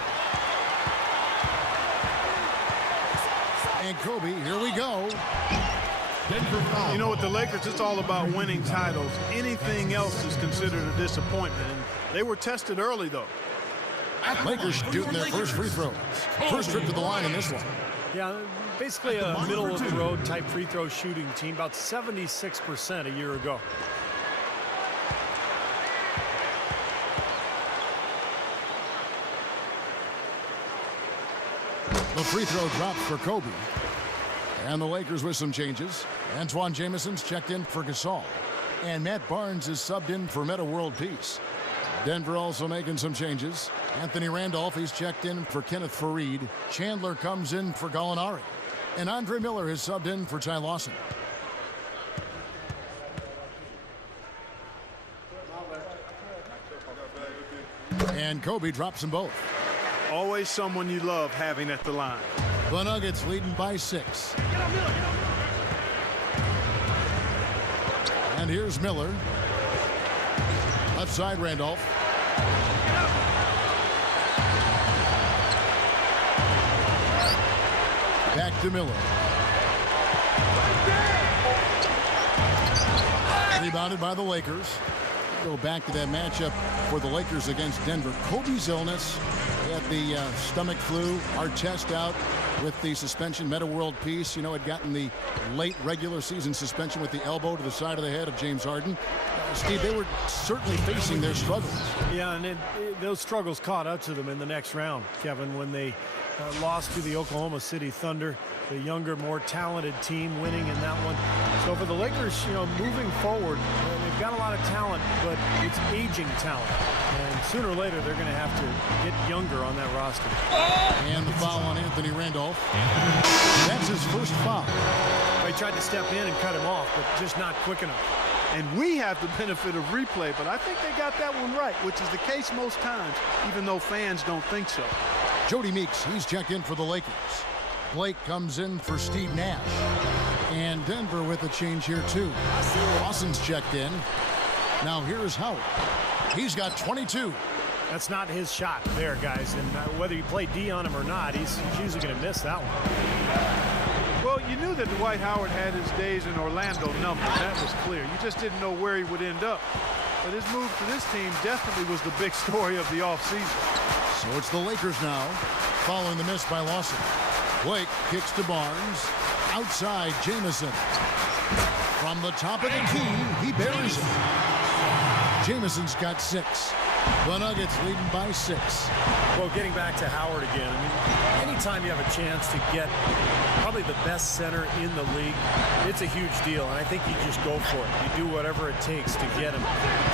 And Kobe, here we go. You know, with the Lakers, it's all about winning titles. Anything else is considered a disappointment, and they were tested early, though. Lakers shooting their first free throws. First trip to the line in this one. Yeah, basically a middle-of-the-road type free throw shooting team, about 76% a year ago. free throw drops for Kobe. And the Lakers with some changes. Antoine Jameson's checked in for Gasol. And Matt Barnes is subbed in for Metta World Peace. Denver also making some changes. Anthony Randolph, he's checked in for Kenneth Faried. Chandler comes in for Gallinari. And Andre Miller is subbed in for Ty Lawson. And Kobe drops them both. Always someone you love having at the line. The Nuggets leading by 6. And here's Miller. Left side, Randolph. Back to Miller. Rebounded by the Lakers. Go back to that matchup for the Lakers against Denver. Kobe's illness. He had the stomach flu. Artest out with the suspension. Metta World Peace, you know, had gotten the late regular season suspension with the elbow to the side of the head of James Harden. Steve, they were certainly facing their struggles. Yeah, and those struggles caught up to them in the next round, Kevin, when they lost to the Oklahoma City Thunder, the younger, more talented team winning in that one. So for the Lakers, you know, moving forward, they've got a lot of talent, but it's aging talent. And sooner or later, they're going to have to get younger on that roster. And the foul on Anthony Randolph. That's his first foul. They tried to step in and cut him off, but just not quick enough. And we have the benefit of replay, but I think they got that one right, which is the case most times, even though fans don't think so. Jody Meeks, he's checked in for the Lakers. Blake comes in for Steve Nash. And Denver with a change here, too. Lawson's checked in. Now here's Howard. He's got 22. That's not his shot there, guys. And whether you play D on him or not, he's usually going to miss that one. Well, you knew that Dwight Howard had his days in Orlando numbered. That was clear. You just didn't know where he would end up. But his move to this team definitely was the big story of the offseason. So it's the Lakers now, following the miss by Lawson. Blake kicks to Barnes. Outside, Jamison. From the top of the key, he buries it. Jamison's got 6. The Nuggets leading by 6. Well, getting back to Howard again, I mean, anytime you have a chance to get probably the best center in the league, it's a huge deal, and I think you just go for it. You do whatever it takes to get him.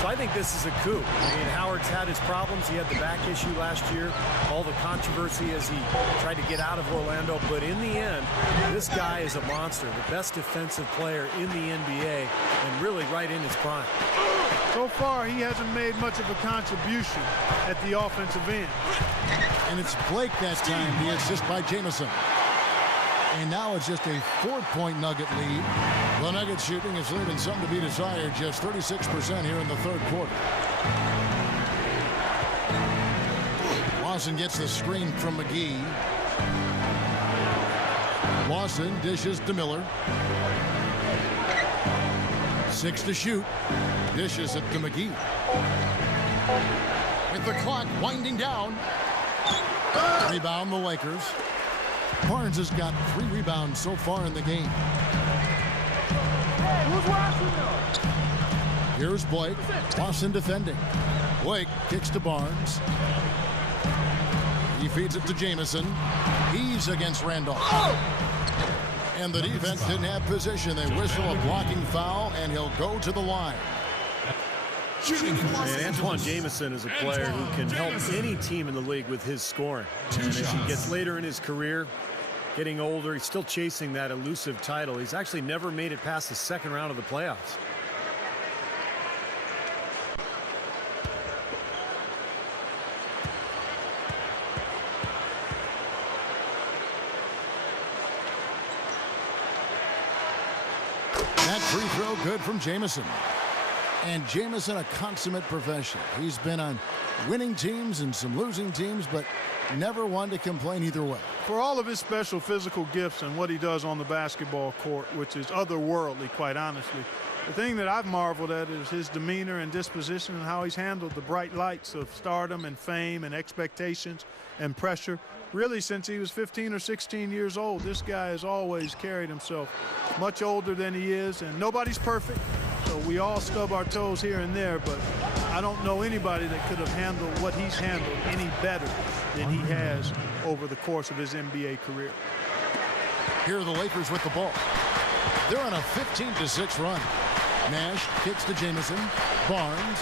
So I think this is a coup. I mean, Howard's had his problems. He had the back issue last year, all the controversy as he tried to get out of Orlando, but in the end, this guy is a monster, the best defensive player in the NBA, and really right in his prime. So far, he hasn't made much of a contribution at the offensive end. And it's Blake that time, the assist by Jamison. And now it's just a 4-point Nugget lead. The Nugget shooting is leaving something to be desired, just 36% here in the third quarter. Lawson gets the screen from McGee. Lawson dishes to Miller. 6 to shoot. Dishes it to McGee. With the clock winding down. Rebound the Lakers. Barnes has got 3 rebounds so far in the game. Here's Blake. Lawson defending. Blake kicks to Barnes. He feeds it to Jamison. He's against Randolph. And the defense didn't have position. They whistle a blocking foul, and he'll go to the line. And Antoine Jamison is a player who can help any team in the league with his scoring. And as he gets later in his career, getting older, he's still chasing that elusive title. He's actually never made it past the second round of the playoffs. That free throw good from Jamison. And Jamison, a consummate professional. He's been on winning teams and some losing teams, but never one to complain either way. For all of his special physical gifts and what he does on the basketball court, which is otherworldly, quite honestly, the thing that I've marveled at is his demeanor and disposition and how he's handled the bright lights of stardom and fame and expectations and pressure. Really, since he was 15 or 16 years old, this guy has always carried himself much older than he is, and nobody's perfect. So we all stub our toes here and there, but I don't know anybody that could have handled what he's handled any better than he has over the course of his NBA career. Here are the Lakers with the ball. They're on a 15-6 run. Nash kicks to Jamison. Barnes.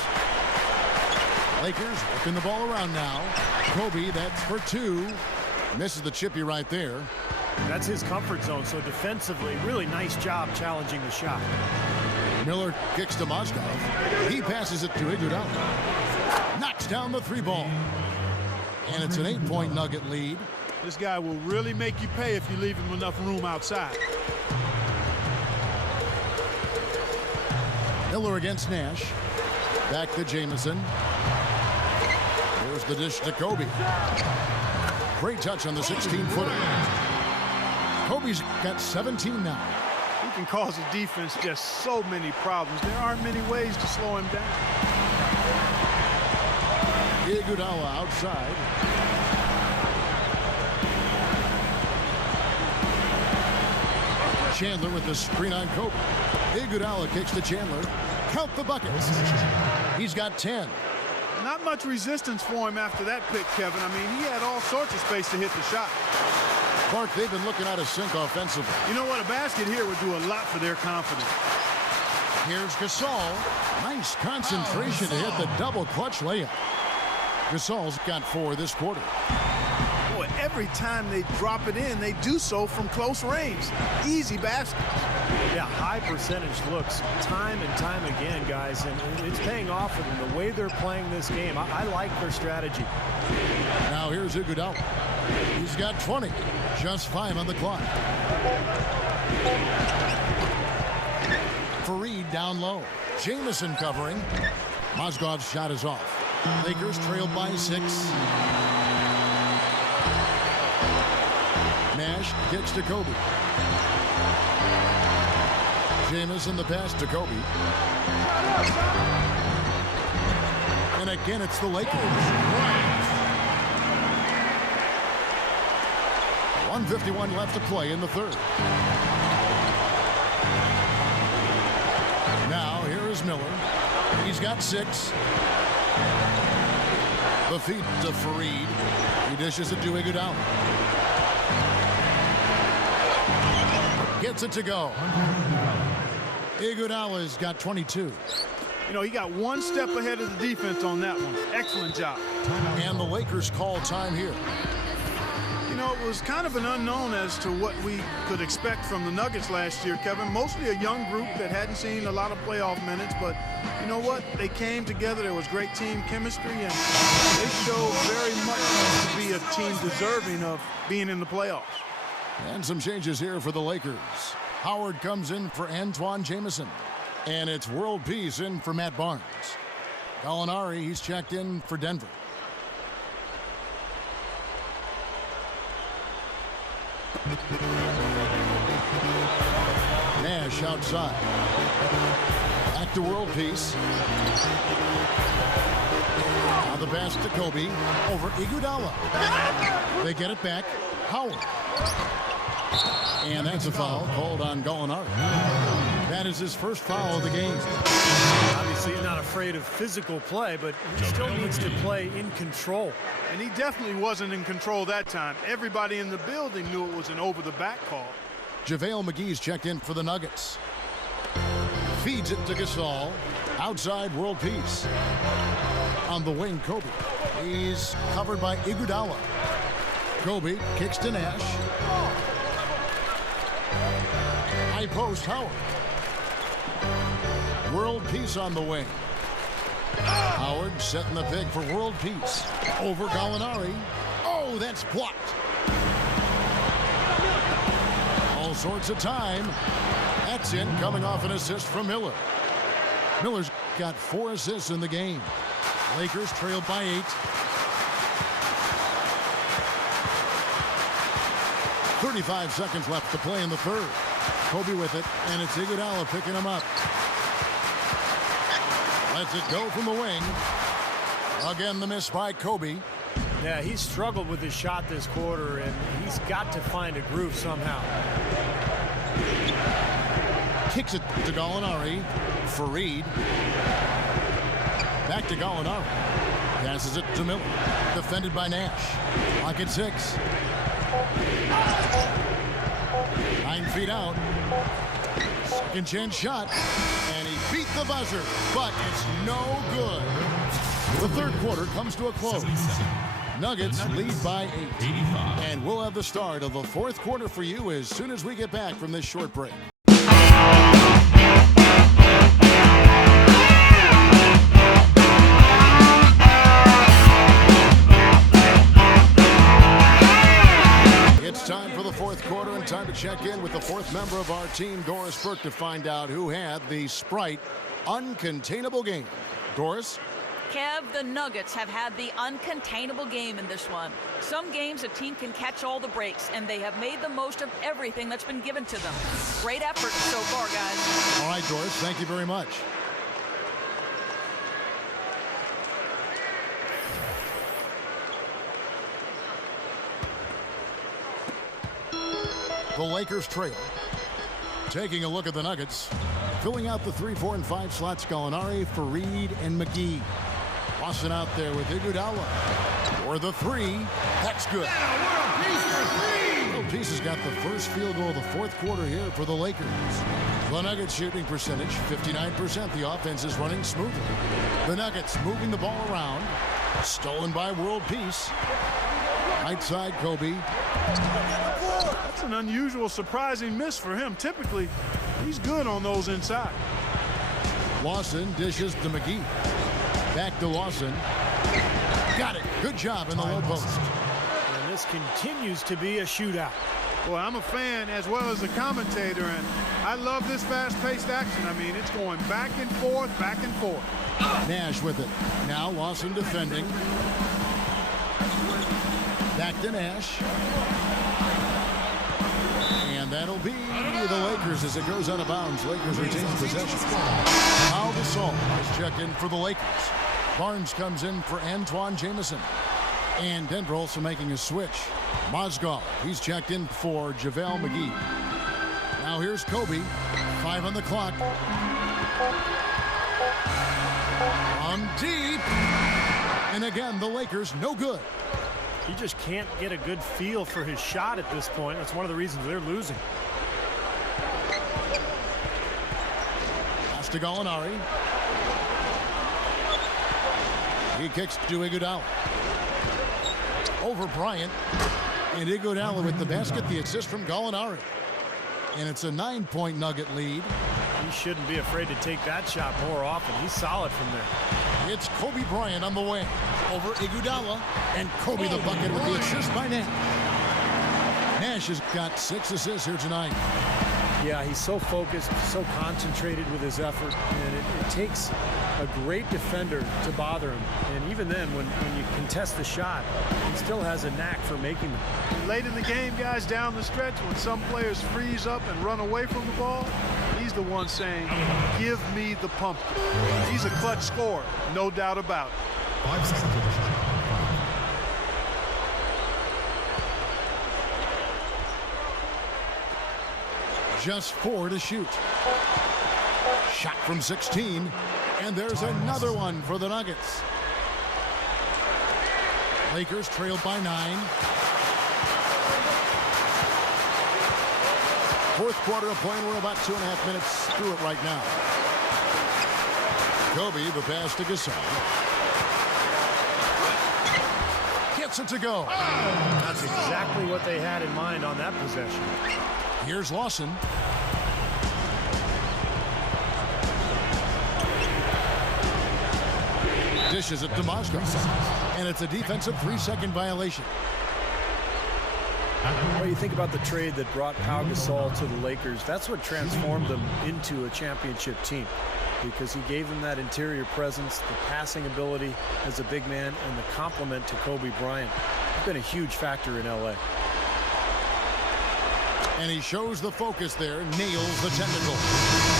Lakers working the ball around now. Kobe, that's for two. Misses the chippy right there. That's his comfort zone, so defensively, really nice job challenging the shot. Miller kicks to Mozgov. He passes it to Iguodala. Knocks down the three ball. And it's an 8-point Nugget lead. This guy will really make you pay if you leave him enough room outside. Miller against Nash. Back to Jamison. Here's the dish to Kobe. Great touch on the 16-footer. Kobe's got 17 now. He can cause the defense just so many problems. There aren't many ways to slow him down. Iguodala outside. Chandler with the screen on Kobe. Iguodala kicks to Chandler. Count the buckets. He's got 10. Not much resistance for him after that pick, Kevin. I mean, he had all sorts of space to hit the shot. Clark, they've been looking out of sync offensively. You know what? A basket here would do a lot for their confidence. Here's Gasol. Nice concentration to hit the double clutch layup. Gasol's got 4 this quarter. Boy, every time they drop it in, they do so from close range. Easy basket. Yeah, high percentage looks time and time again, guys, and it's paying off for them the way they're playing this game. I like their strategy. Now here's Iguodala. He's got 20. Just 5 on the clock. Fareed down low. Jamison covering. Mozgov's shot is off. Lakers trailed by 6. Nash kicks to Kobe. Jamison the pass to Kobe. And again, it's the Lakers. 1:51 left to play in the third. Now, here is Miller. He's got 6. The feed to Fareed. He dishes it to Iguodala. Gets it to go. Iguodala's got 22. You know, he got one step ahead of the defense on that one. Excellent job. And the Lakers call time here. You know, it was kind of an unknown as to what we could expect from the Nuggets last year, Kevin. Mostly a young group that hadn't seen a lot of playoff minutes, but you know what? They came together. There was great team chemistry, and they showed very much to be a team deserving of being in the playoffs. And some changes here for the Lakers. Howard comes in for Antoine Jamison. And it's World Peace in for Matt Barnes. Gallinari, he's checked in for Denver. Nash outside. Back to World Peace. Now the pass to Kobe over Iguodala. They get it back. Howard. And that's a foul called on Gallinari. That is his first foul of the game. Obviously, he's not afraid of physical play, but he still needs to play in control. And he definitely wasn't in control that time. Everybody in the building knew it was an over-the-back call. JaVale McGee's checked in for the Nuggets. Feeds it to Gasol. Outside, World Peace. On the wing, Kobe. He's covered by Iguodala. Kobe kicks to Nash. High post, Howard. World Peace on the wing. Howard setting the pick for World Peace. Over Gallinari. Oh, that's blocked. All sorts of time. That's in, coming off an assist from Miller. Miller's got 4 assists in the game. Lakers trailed by 8. 35 seconds left to play in the third. Kobe with it, and it's Iguodala picking him up. Lets it go from the wing. Again, the miss by Kobe. Yeah, he's struggled with his shot this quarter, and he's got to find a groove somehow. Kicks it to Gallinari. Faried. Back to Gallinari. Passes it to Miller. Defended by Nash. Clock at 6. 9 feet out. Second chance shot. And he beat the buzzer. But it's no good. The third quarter comes to a close. Nuggets lead by 8. And we'll have the start of the fourth quarter for you as soon as we get back from this short break. It's time for the fourth quarter and time to check in with the fourth member of our team, Doris Burke, to find out who had the Sprite uncontainable game. Doris? Kev, the Nuggets have had the uncontainable game in this one. Some games a team can catch all the breaks, and they have made the most of everything that's been given to them. Great effort so far, guys. All right, Doris, thank you very much. The Lakers trail. Taking a look at the Nuggets. Filling out the 3, 4, and 5 slots, Gallinari, Faried, and McGee. Lawson out there with Iguodala. For the 3. That's good. World Peace has got the first field goal of the fourth quarter here for the Lakers. The Nuggets shooting percentage, 59%. The offense is running smoothly. The Nuggets moving the ball around. Stolen by World Peace. Right side, Kobe. That's an unusual, surprising miss for him. Typically, he's good on those inside. Lawson dishes to McGee. Back to Lawson. Got it. Good job in the low post. And this continues to be a shootout. Well, I'm a fan as well as a commentator, and I love this fast-paced action. I mean, it's going back and forth, back and forth. Nash with it. Now Lawson defending. Back to Nash. And that'll be the Lakers as it goes out of bounds. Lakers retains possession. Pau Gasol has checked in for the Lakers. Barnes comes in for Antoine Jamison. And Denver also making a switch. Mozgov, he's checked in for JaVale McGee. Now here's Kobe. 5 on the clock. On deep. And again, the Lakers no good. He just can't get a good feel for his shot at this point. That's one of the reasons they're losing. Pass to Gallinari. He kicks to Iguodala. Over Bryant. And Iguodala with the basket, the assist from Gallinari. And it's a 9-point Nugget lead. He shouldn't be afraid to take that shot more often. He's solid from there. It's Kobe Bryant on the wing. Over Iguodala. And Kobe the bucket with the assist by Nash. Nash has got 6 assists here tonight. Yeah, he's so focused, so concentrated with his effort, and it takes a great defender to bother him. And even then, when you contest the shot, he still has a knack for making them. Late in the game, guys, down the stretch, when some players freeze up and run away from the ball, he's the one saying, give me the pumpkin. He's a clutch scorer, no doubt about it. 5 seconds to the shot. Just 4 to shoot. Shot from 16. And there's another one for the Nuggets. Lakers trailed by 9. Fourth quarter of play, and we're about 2.5 minutes through it right now. Kobe, the pass to Gasol. Gets it to go. That's exactly what they had in mind on that possession. Here's Lawson. Dishes it to Mozgov. And it's a defensive 3-second violation. Well, you think about the trade that brought Pau Gasol to the Lakers. That's what transformed them into a championship team, because he gave them that interior presence, the passing ability as a big man, and the complement to Kobe Bryant. He's been a huge factor in L.A. And he shows the focus there, nails the technical.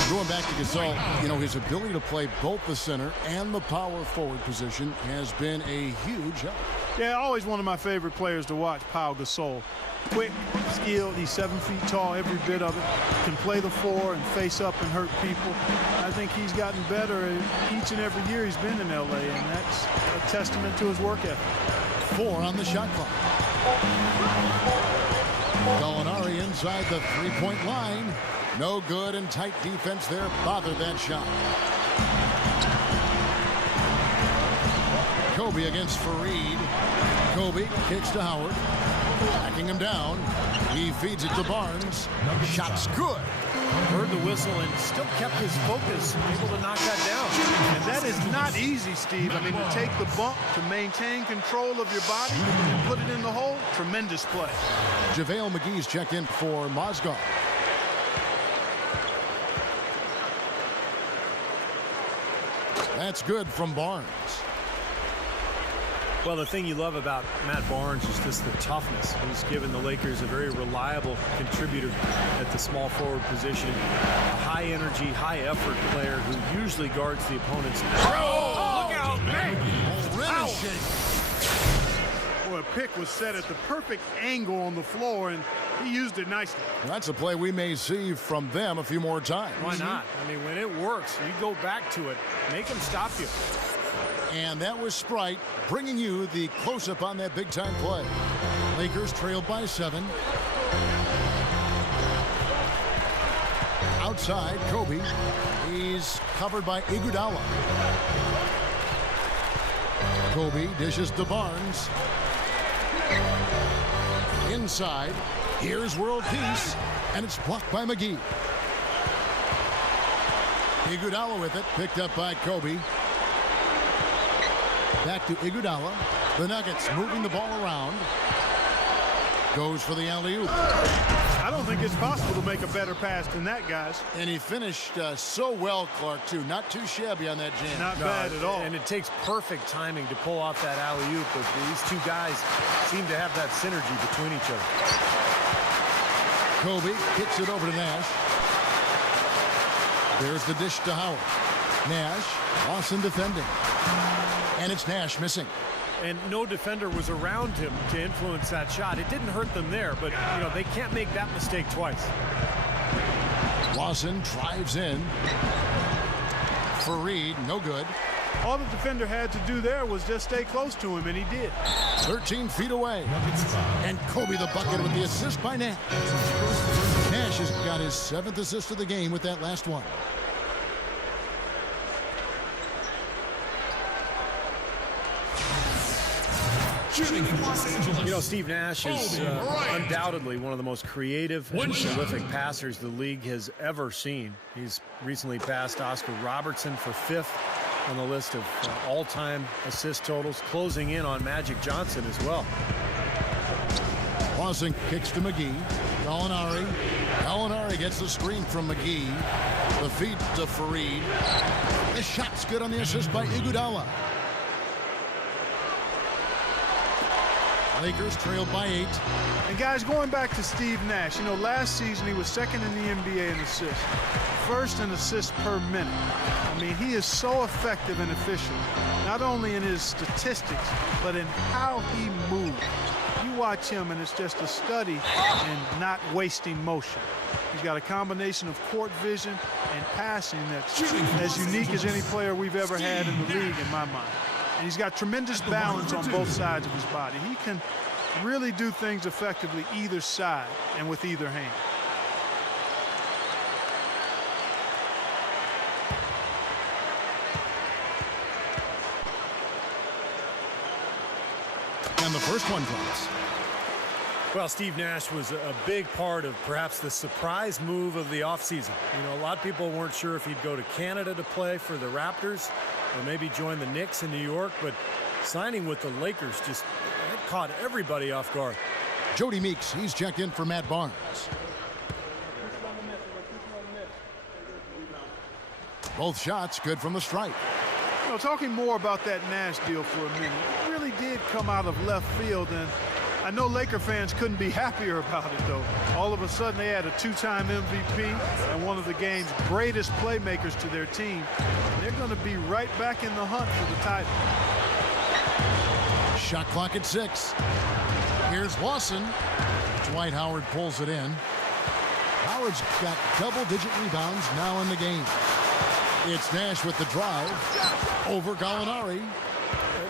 Going back to Gasol, you know, his ability to play both the center and the power forward position has been a huge help. Yeah, always one of my favorite players to watch, Pau Gasol. quick, skilled. He's 7 feet tall, every bit of it. Can play the floor and face up and hurt people. I think he's gotten better each and every year he's been in L.A., and that's a testament to his work ethic. 4 on the shot clock. Gallinari inside the three-point line. No good, and tight defense there bothered that shot. Kobe against Faried. Kobe kicks to Howard. Backing him down. He feeds it to Barnes. Shot's good. Heard the whistle and still kept his focus, able to knock that down. And that is not easy, Steve. I mean, to take the bump, to maintain control of your body, and put it in the hole, tremendous play. JaVale McGee's checked in for Mozgov. That's good from Barnes. Well, the thing you love about Matt Barnes is just the toughness. He's given the Lakers a very reliable contributor at the small forward position. A high-energy, high-effort player who usually guards the opponent's... Oh, look out, man! Boy, a pick was set at the perfect angle on the floor, and he used it nicely. That's a play we may see from them a few more times. Why not? I mean, when it works, you go back to it. Make them stop you. And that was Sprite bringing you the close-up on that big-time play. Lakers trailed by 7. Outside, Kobe. He's covered by Iguodala. Kobe dishes to Barnes. Inside, here's world peace, and it's blocked by McGee. Iguodala with it, picked up by Kobe. Back to Iguodala. The Nuggets moving the ball around. Goes for the alley-oop. I don't think it's possible to make a better pass than that, guys. And he finished so well, Clark, too. Not too shabby on that jam. Not bad at all. And it takes perfect timing to pull off that alley-oop, but these two guys seem to have that synergy between each other. Kobe kicks it over to Nash. There's the dish to Howard. Nash, Lawson defending. And it's Nash missing. And no defender was around him to influence that shot. It didn't hurt them there, but you know they can't make that mistake twice. Lawson drives in. Faried, no good. All the defender had to do there was just stay close to him, and he did. 13 feet away. And Kobe the bucket with the assist by Nash. Nash has got his 7th assist of the game with that last one. You know, Steve Nash is undoubtedly one of the most creative and prolific passers the league has ever seen. He's recently passed Oscar Robertson for 5th on the list of all-time assist totals, closing in on Magic Johnson as well. Lawson kicks to McGee. Gallinari. Gallinari gets the screen from McGee. The feed to Faried. The shot's good on the assist by Iguodala. Lakers trailed by 8. And guys, going back to Steve Nash, you know, last season he was 2nd in the NBA in assists, 1st in assists per minute. I mean, he is so effective and efficient, not only in his statistics, but in how he moves. You watch him, and it's just a study in not wasting motion. He's got a combination of court vision and passing that's as unique as any player we've ever had in the league, in my mind. And he's got tremendous balance on both sides of his body. He can really do things effectively either side and with either hand. And the first one drops. Well, Steve Nash was a big part of perhaps the surprise move of the offseason. You know, a lot of people weren't sure if he'd go to Canada to play for the Raptors or maybe join the Knicks in New York, but signing with the Lakers just caught everybody off guard. Jody Meeks, he's checked in for Matt Barnes. Both shots good from the stripe. You know, talking more about that Nash deal for a minute, it really did come out of left field, and I know Laker fans couldn't be happier about it, though. All of a sudden, they had a 2-time MVP and one of the game's greatest playmakers to their team. And they're going to be right back in the hunt for the title. Shot clock at 6. Here's Lawson. Dwight Howard pulls it in. Howard's got double-digit rebounds now in the game. It's Nash with the drive over Gallinari.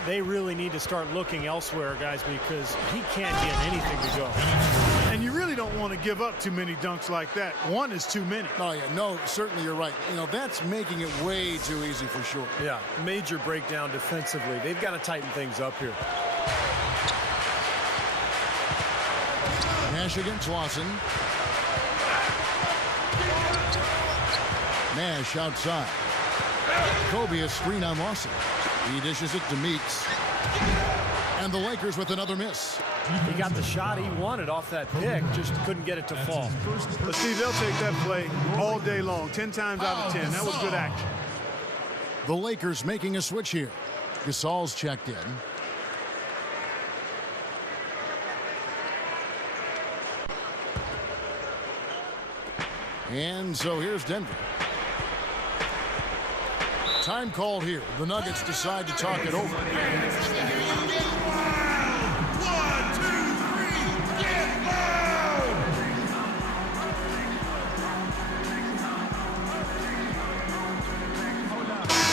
They really need to start looking elsewhere, guys, because he can't get anything to go. And you really don't want to give up too many dunks like that. One is too many. Oh, yeah, no, certainly you're right. You know, that's making it way too easy for sure. Yeah, major breakdown defensively. They've got to tighten things up here. Nash against Lawson. Nash outside. Kobe a screen on Lawson. He dishes it to Meeks. And the Lakers with another miss. He got the shot he wanted off that pick, just couldn't get it to fall. But Steve, they'll take that play all day long, 10 times out of 10. That was good action. The Lakers making a switch here. Gasol's checked in. And so here's Denver. Time called here. The Nuggets decide to talk it over. 1, 2, 3, get loud!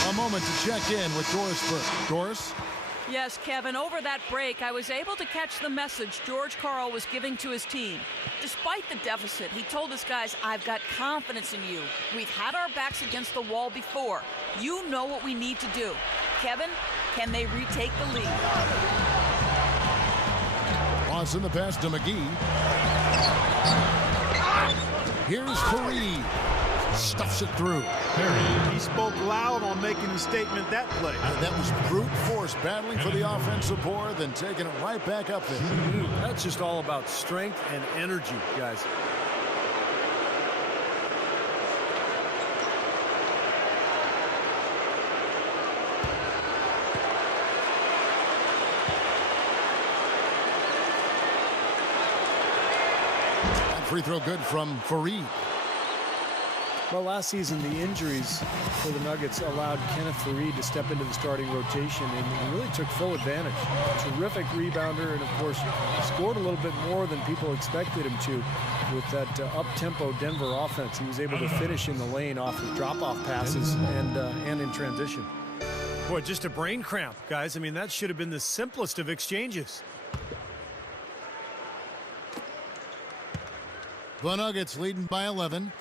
A moment to check in with Doris Burke. Doris? Yes, Kevin, over that break, I was able to catch the message George Karl was giving to his team. Despite the deficit, he told his guys, I've got confidence in you. We've had our backs against the wall before. You know what we need to do. Kevin, can they retake the lead? Watson the pass to McGee. Here's Fareed. Stuffs it through. He spoke loud on making the statement that play. That was brute force battling for the offensive board, then taking it right back up there. That's just all about strength and energy, guys. That free throw good from Fareed. Well, last season, the injuries for the Nuggets allowed Kenneth Fareed to step into the starting rotation, and he really took full advantage. Terrific rebounder, and of course, scored a little bit more than people expected him to with that up-tempo Denver offense. He was able to finish in the lane off of drop-off passes and in transition. Boy, just a brain cramp, guys. I mean, that should have been the simplest of exchanges. The Nuggets leading by 11.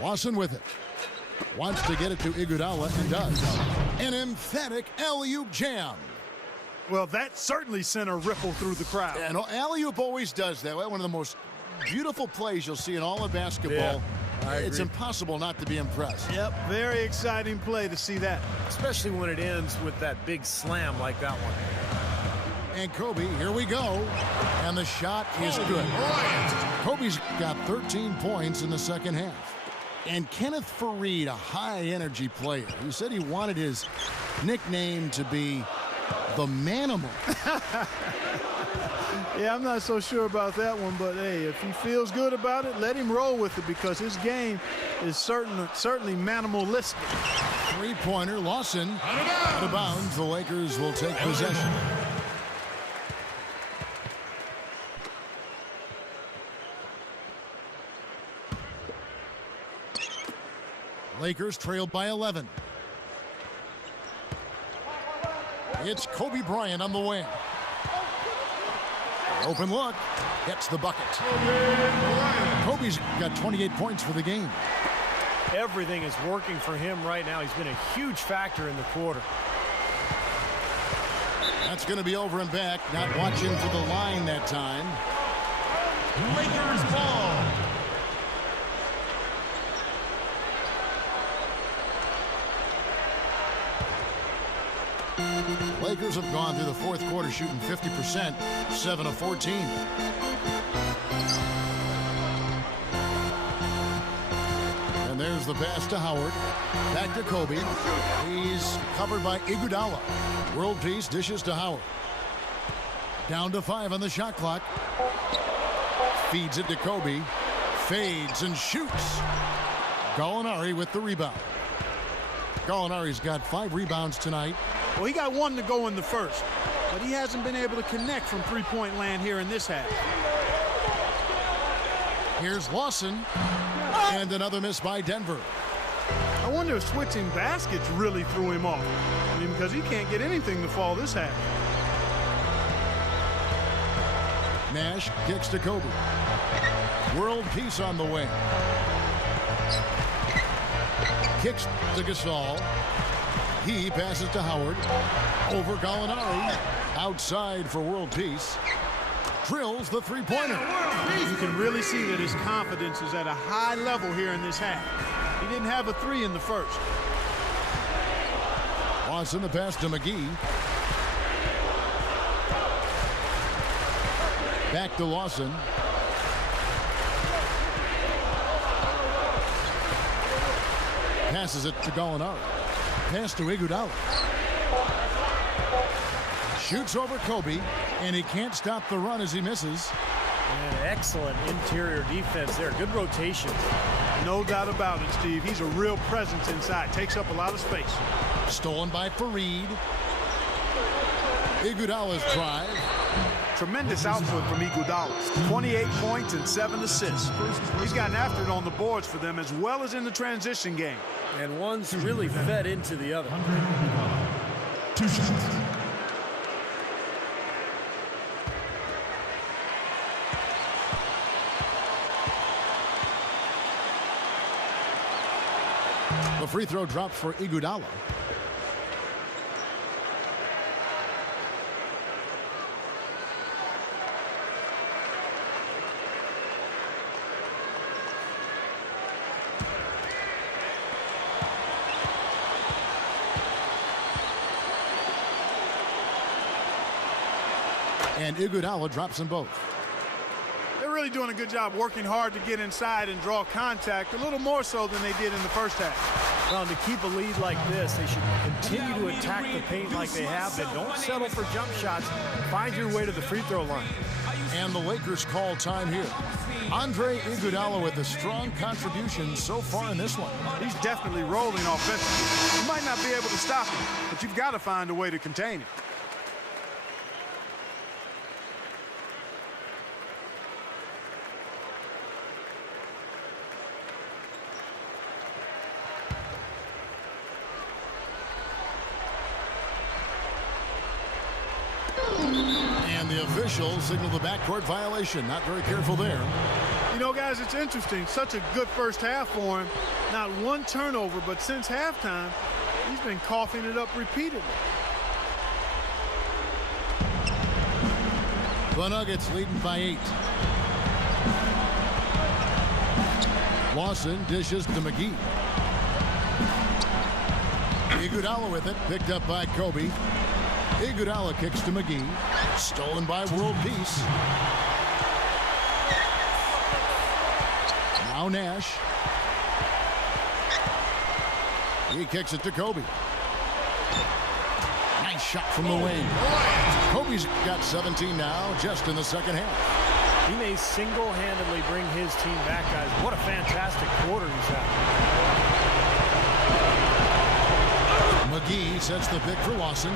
Lawson with it. Wants to get it to Iguodala and does. An emphatic alley-oop jam. Well, that certainly sent a ripple through the crowd. And alley-oop always does that. One of the most beautiful plays you'll see in all of basketball. Yeah, it's impossible not to be impressed. Yep, very exciting play to see that. Especially when it ends with that big slam like that one. And Kobe, here we go. And the shot is good. Kobe's got 13 points in the second half. And Kenneth Fareed, a high-energy player, who said he wanted his nickname to be the Manimal. Yeah, I'm not so sure about that one, but hey, if he feels good about it, let him roll with it because his game is certainly Manimalistic. Three-pointer, Lawson out of bounds. The Lakers will take possession. Lakers trailed by 11. It's Kobe Bryant on the wing. Open look. Gets the bucket. Kobe's got 28 points for the game. Everything is working for him right now. He's been a huge factor in the quarter. That's going to be over and back. Not watching for the line that time. Lakers ball. Lakers have gone through the fourth quarter shooting 50%, 7 of 14. And there's the pass to Howard. Back to Kobe. He's covered by Iguodala. World Peace dishes to Howard. Down to 5 on the shot clock. Feeds it to Kobe. Fades and shoots. Gallinari with the rebound. Gallinari's got 5 rebounds tonight. Well, he got one to go in the first. but he hasn't been able to connect from three-point land here in this half. Here's Lawson, and another miss by Denver. I wonder if switching baskets really threw him off. I mean, because he can't get anything to fall this half. Nash kicks to Kobe. World peace on the wing. Kicks to Gasol. He passes to Howard. Over Gallinari. Outside for world peace. Drills the three-pointer. You can really see that his confidence is at a high level here in this half. He didn't have a three in the first. Lawson the pass to McGee. Back to Lawson. Passes it to Gallinari. Pass to Iguodala. Shoots over Kobe, and he can't stop the run as he misses. And excellent interior defense there. Good rotation. No doubt about it, Steve. He's a real presence inside. Takes up a lot of space. Stolen by Fareed. Iguodala's drive. Tremendous output from Iguodala. 28 points and 7 assists. He's gotten after it on the boards for them as well as in the transition game. And one's really fed into the other. 2 shots. The free throw drops for Iguodala. And Iguodala drops them both. They're really doing a good job working hard to get inside and draw contact, a little more so than they did in the first half. Well, to keep a lead like this, they should continue to attack the paint like they have been. Don't settle for jump shots. Find your way to the free throw line. And the Lakers call time here. Andre Iguodala with a strong contribution so far in this one. He's definitely rolling offensively. You might not be able to stop him, but you've got to find a way to contain him. And the officials signal the backcourt violation. Not very careful there. You know, guys, it's interesting. Such a good first half for him. Not one turnover, but since halftime, he's been coughing it up repeatedly. The Nuggets leading by 8. Lawson dishes to McGee. Iguodala with it, picked up by Kobe. Iguodala kicks to McGee. Stolen by World Peace. Now Nash. He kicks it to Kobe. Nice shot from the wing. Kobe's got 17 now, just in the second half. He may single-handedly bring his team back, guys. What a fantastic quarter he's had. McGee sets the pick for Lawson.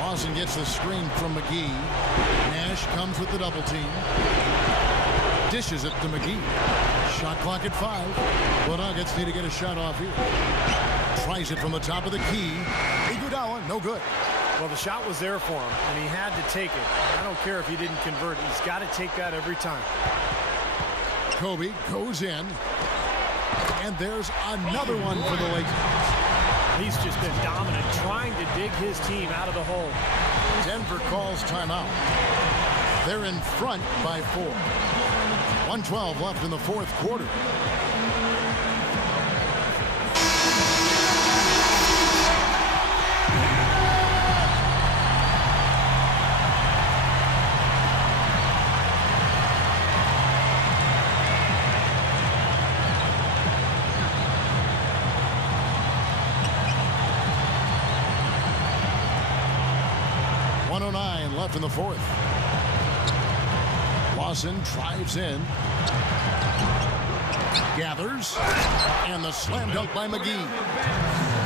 Lawson gets the screen from McGee. Nash comes with the double team. Dishes it to McGee. Shot clock at 5. The Nuggets need to get a shot off here. Tries it from the top of the key. Iguodala, no good. Well, the shot was there for him, and he had to take it. I don't care if he didn't convert. He's got to take that every time. Kobe goes in. And there's another one for the Lakers. He's just been dominant, trying to dig his team out of the hole. Denver calls timeout. They're in front by 4. 1:12 left in the fourth quarter. Left in the fourth. Lawson drives in. Gathers. And the slam dunk by McGee.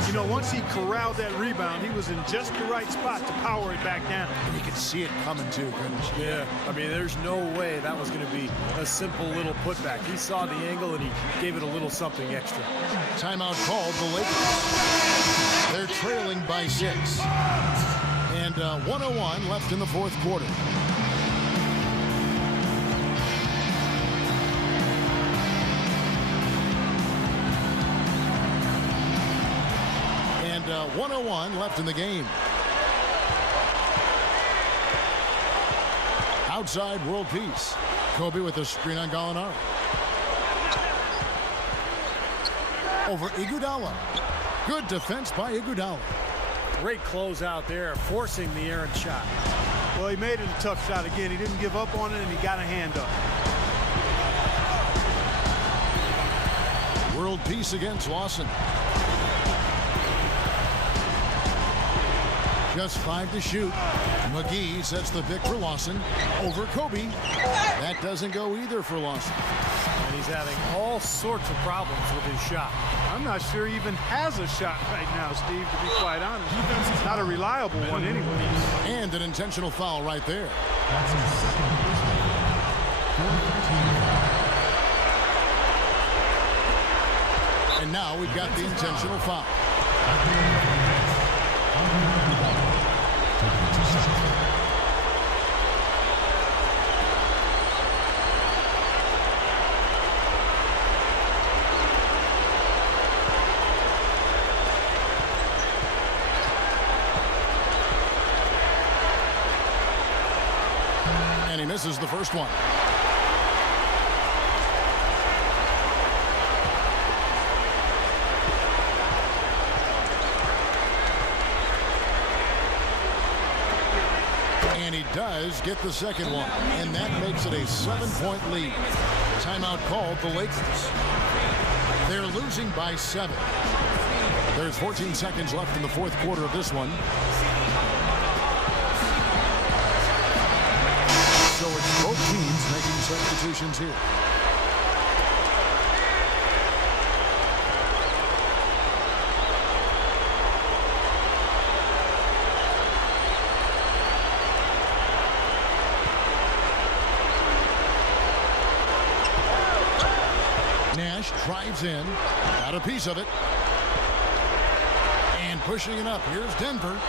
You know, once he corralled that rebound, he was in just the right spot to power it back down. And you could see it coming too, couldn't you? Yeah, I mean, there's no way that was going to be a simple little putback. He saw the angle and he gave it a little something extra. Timeout called the Lakers. They're trailing by 6. And 1:01 left in the fourth quarter. And 1:01 left in the game. Outside, world peace. Kobe with a screen on Gallinari. Over Iguodala. Good defense by Iguodala. Great close out there, forcing the errant shot. Well, he made it a tough shot again. He didn't give up on it, and he got a hand up. World peace against Lawson. Just 5 to shoot. McGee sets the pick for Lawson over Kobe. That doesn't go either for Lawson. And he's having all sorts of problems with his shot. I'm not sure he even has a shot right now, Steve, to be quite honest. It's not a reliable one anyway. And an intentional foul right there. That's his second personal. 4-13. And now we've got the intentional foul. And he misses the first one. And he does get the second one. And that makes it a 7-point lead. Timeout called the Lakers. They're losing by 7. There's 14 seconds left in the fourth quarter of this one. So it's both teams making substitutions here. Nash drives in, got a piece of it, and pushing it up. Here's Denver.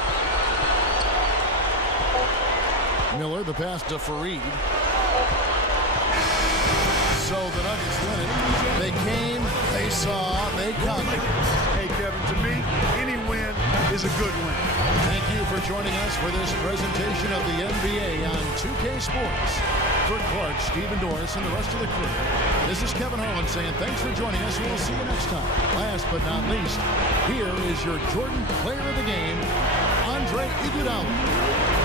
Miller, the pass to Fareed. So the Nuggets win it. They came, they saw, they come. Hey, Kevin, to me, any win is a good win. Thank you for joining us for this presentation of the NBA on 2K Sports. For Clark, Stephen Doris, and the rest of the crew, this is Kevin Harlan saying thanks for joining us. We'll see you next time. Last but not least, here is your Jordan Player of the Game, Andre Iguodala.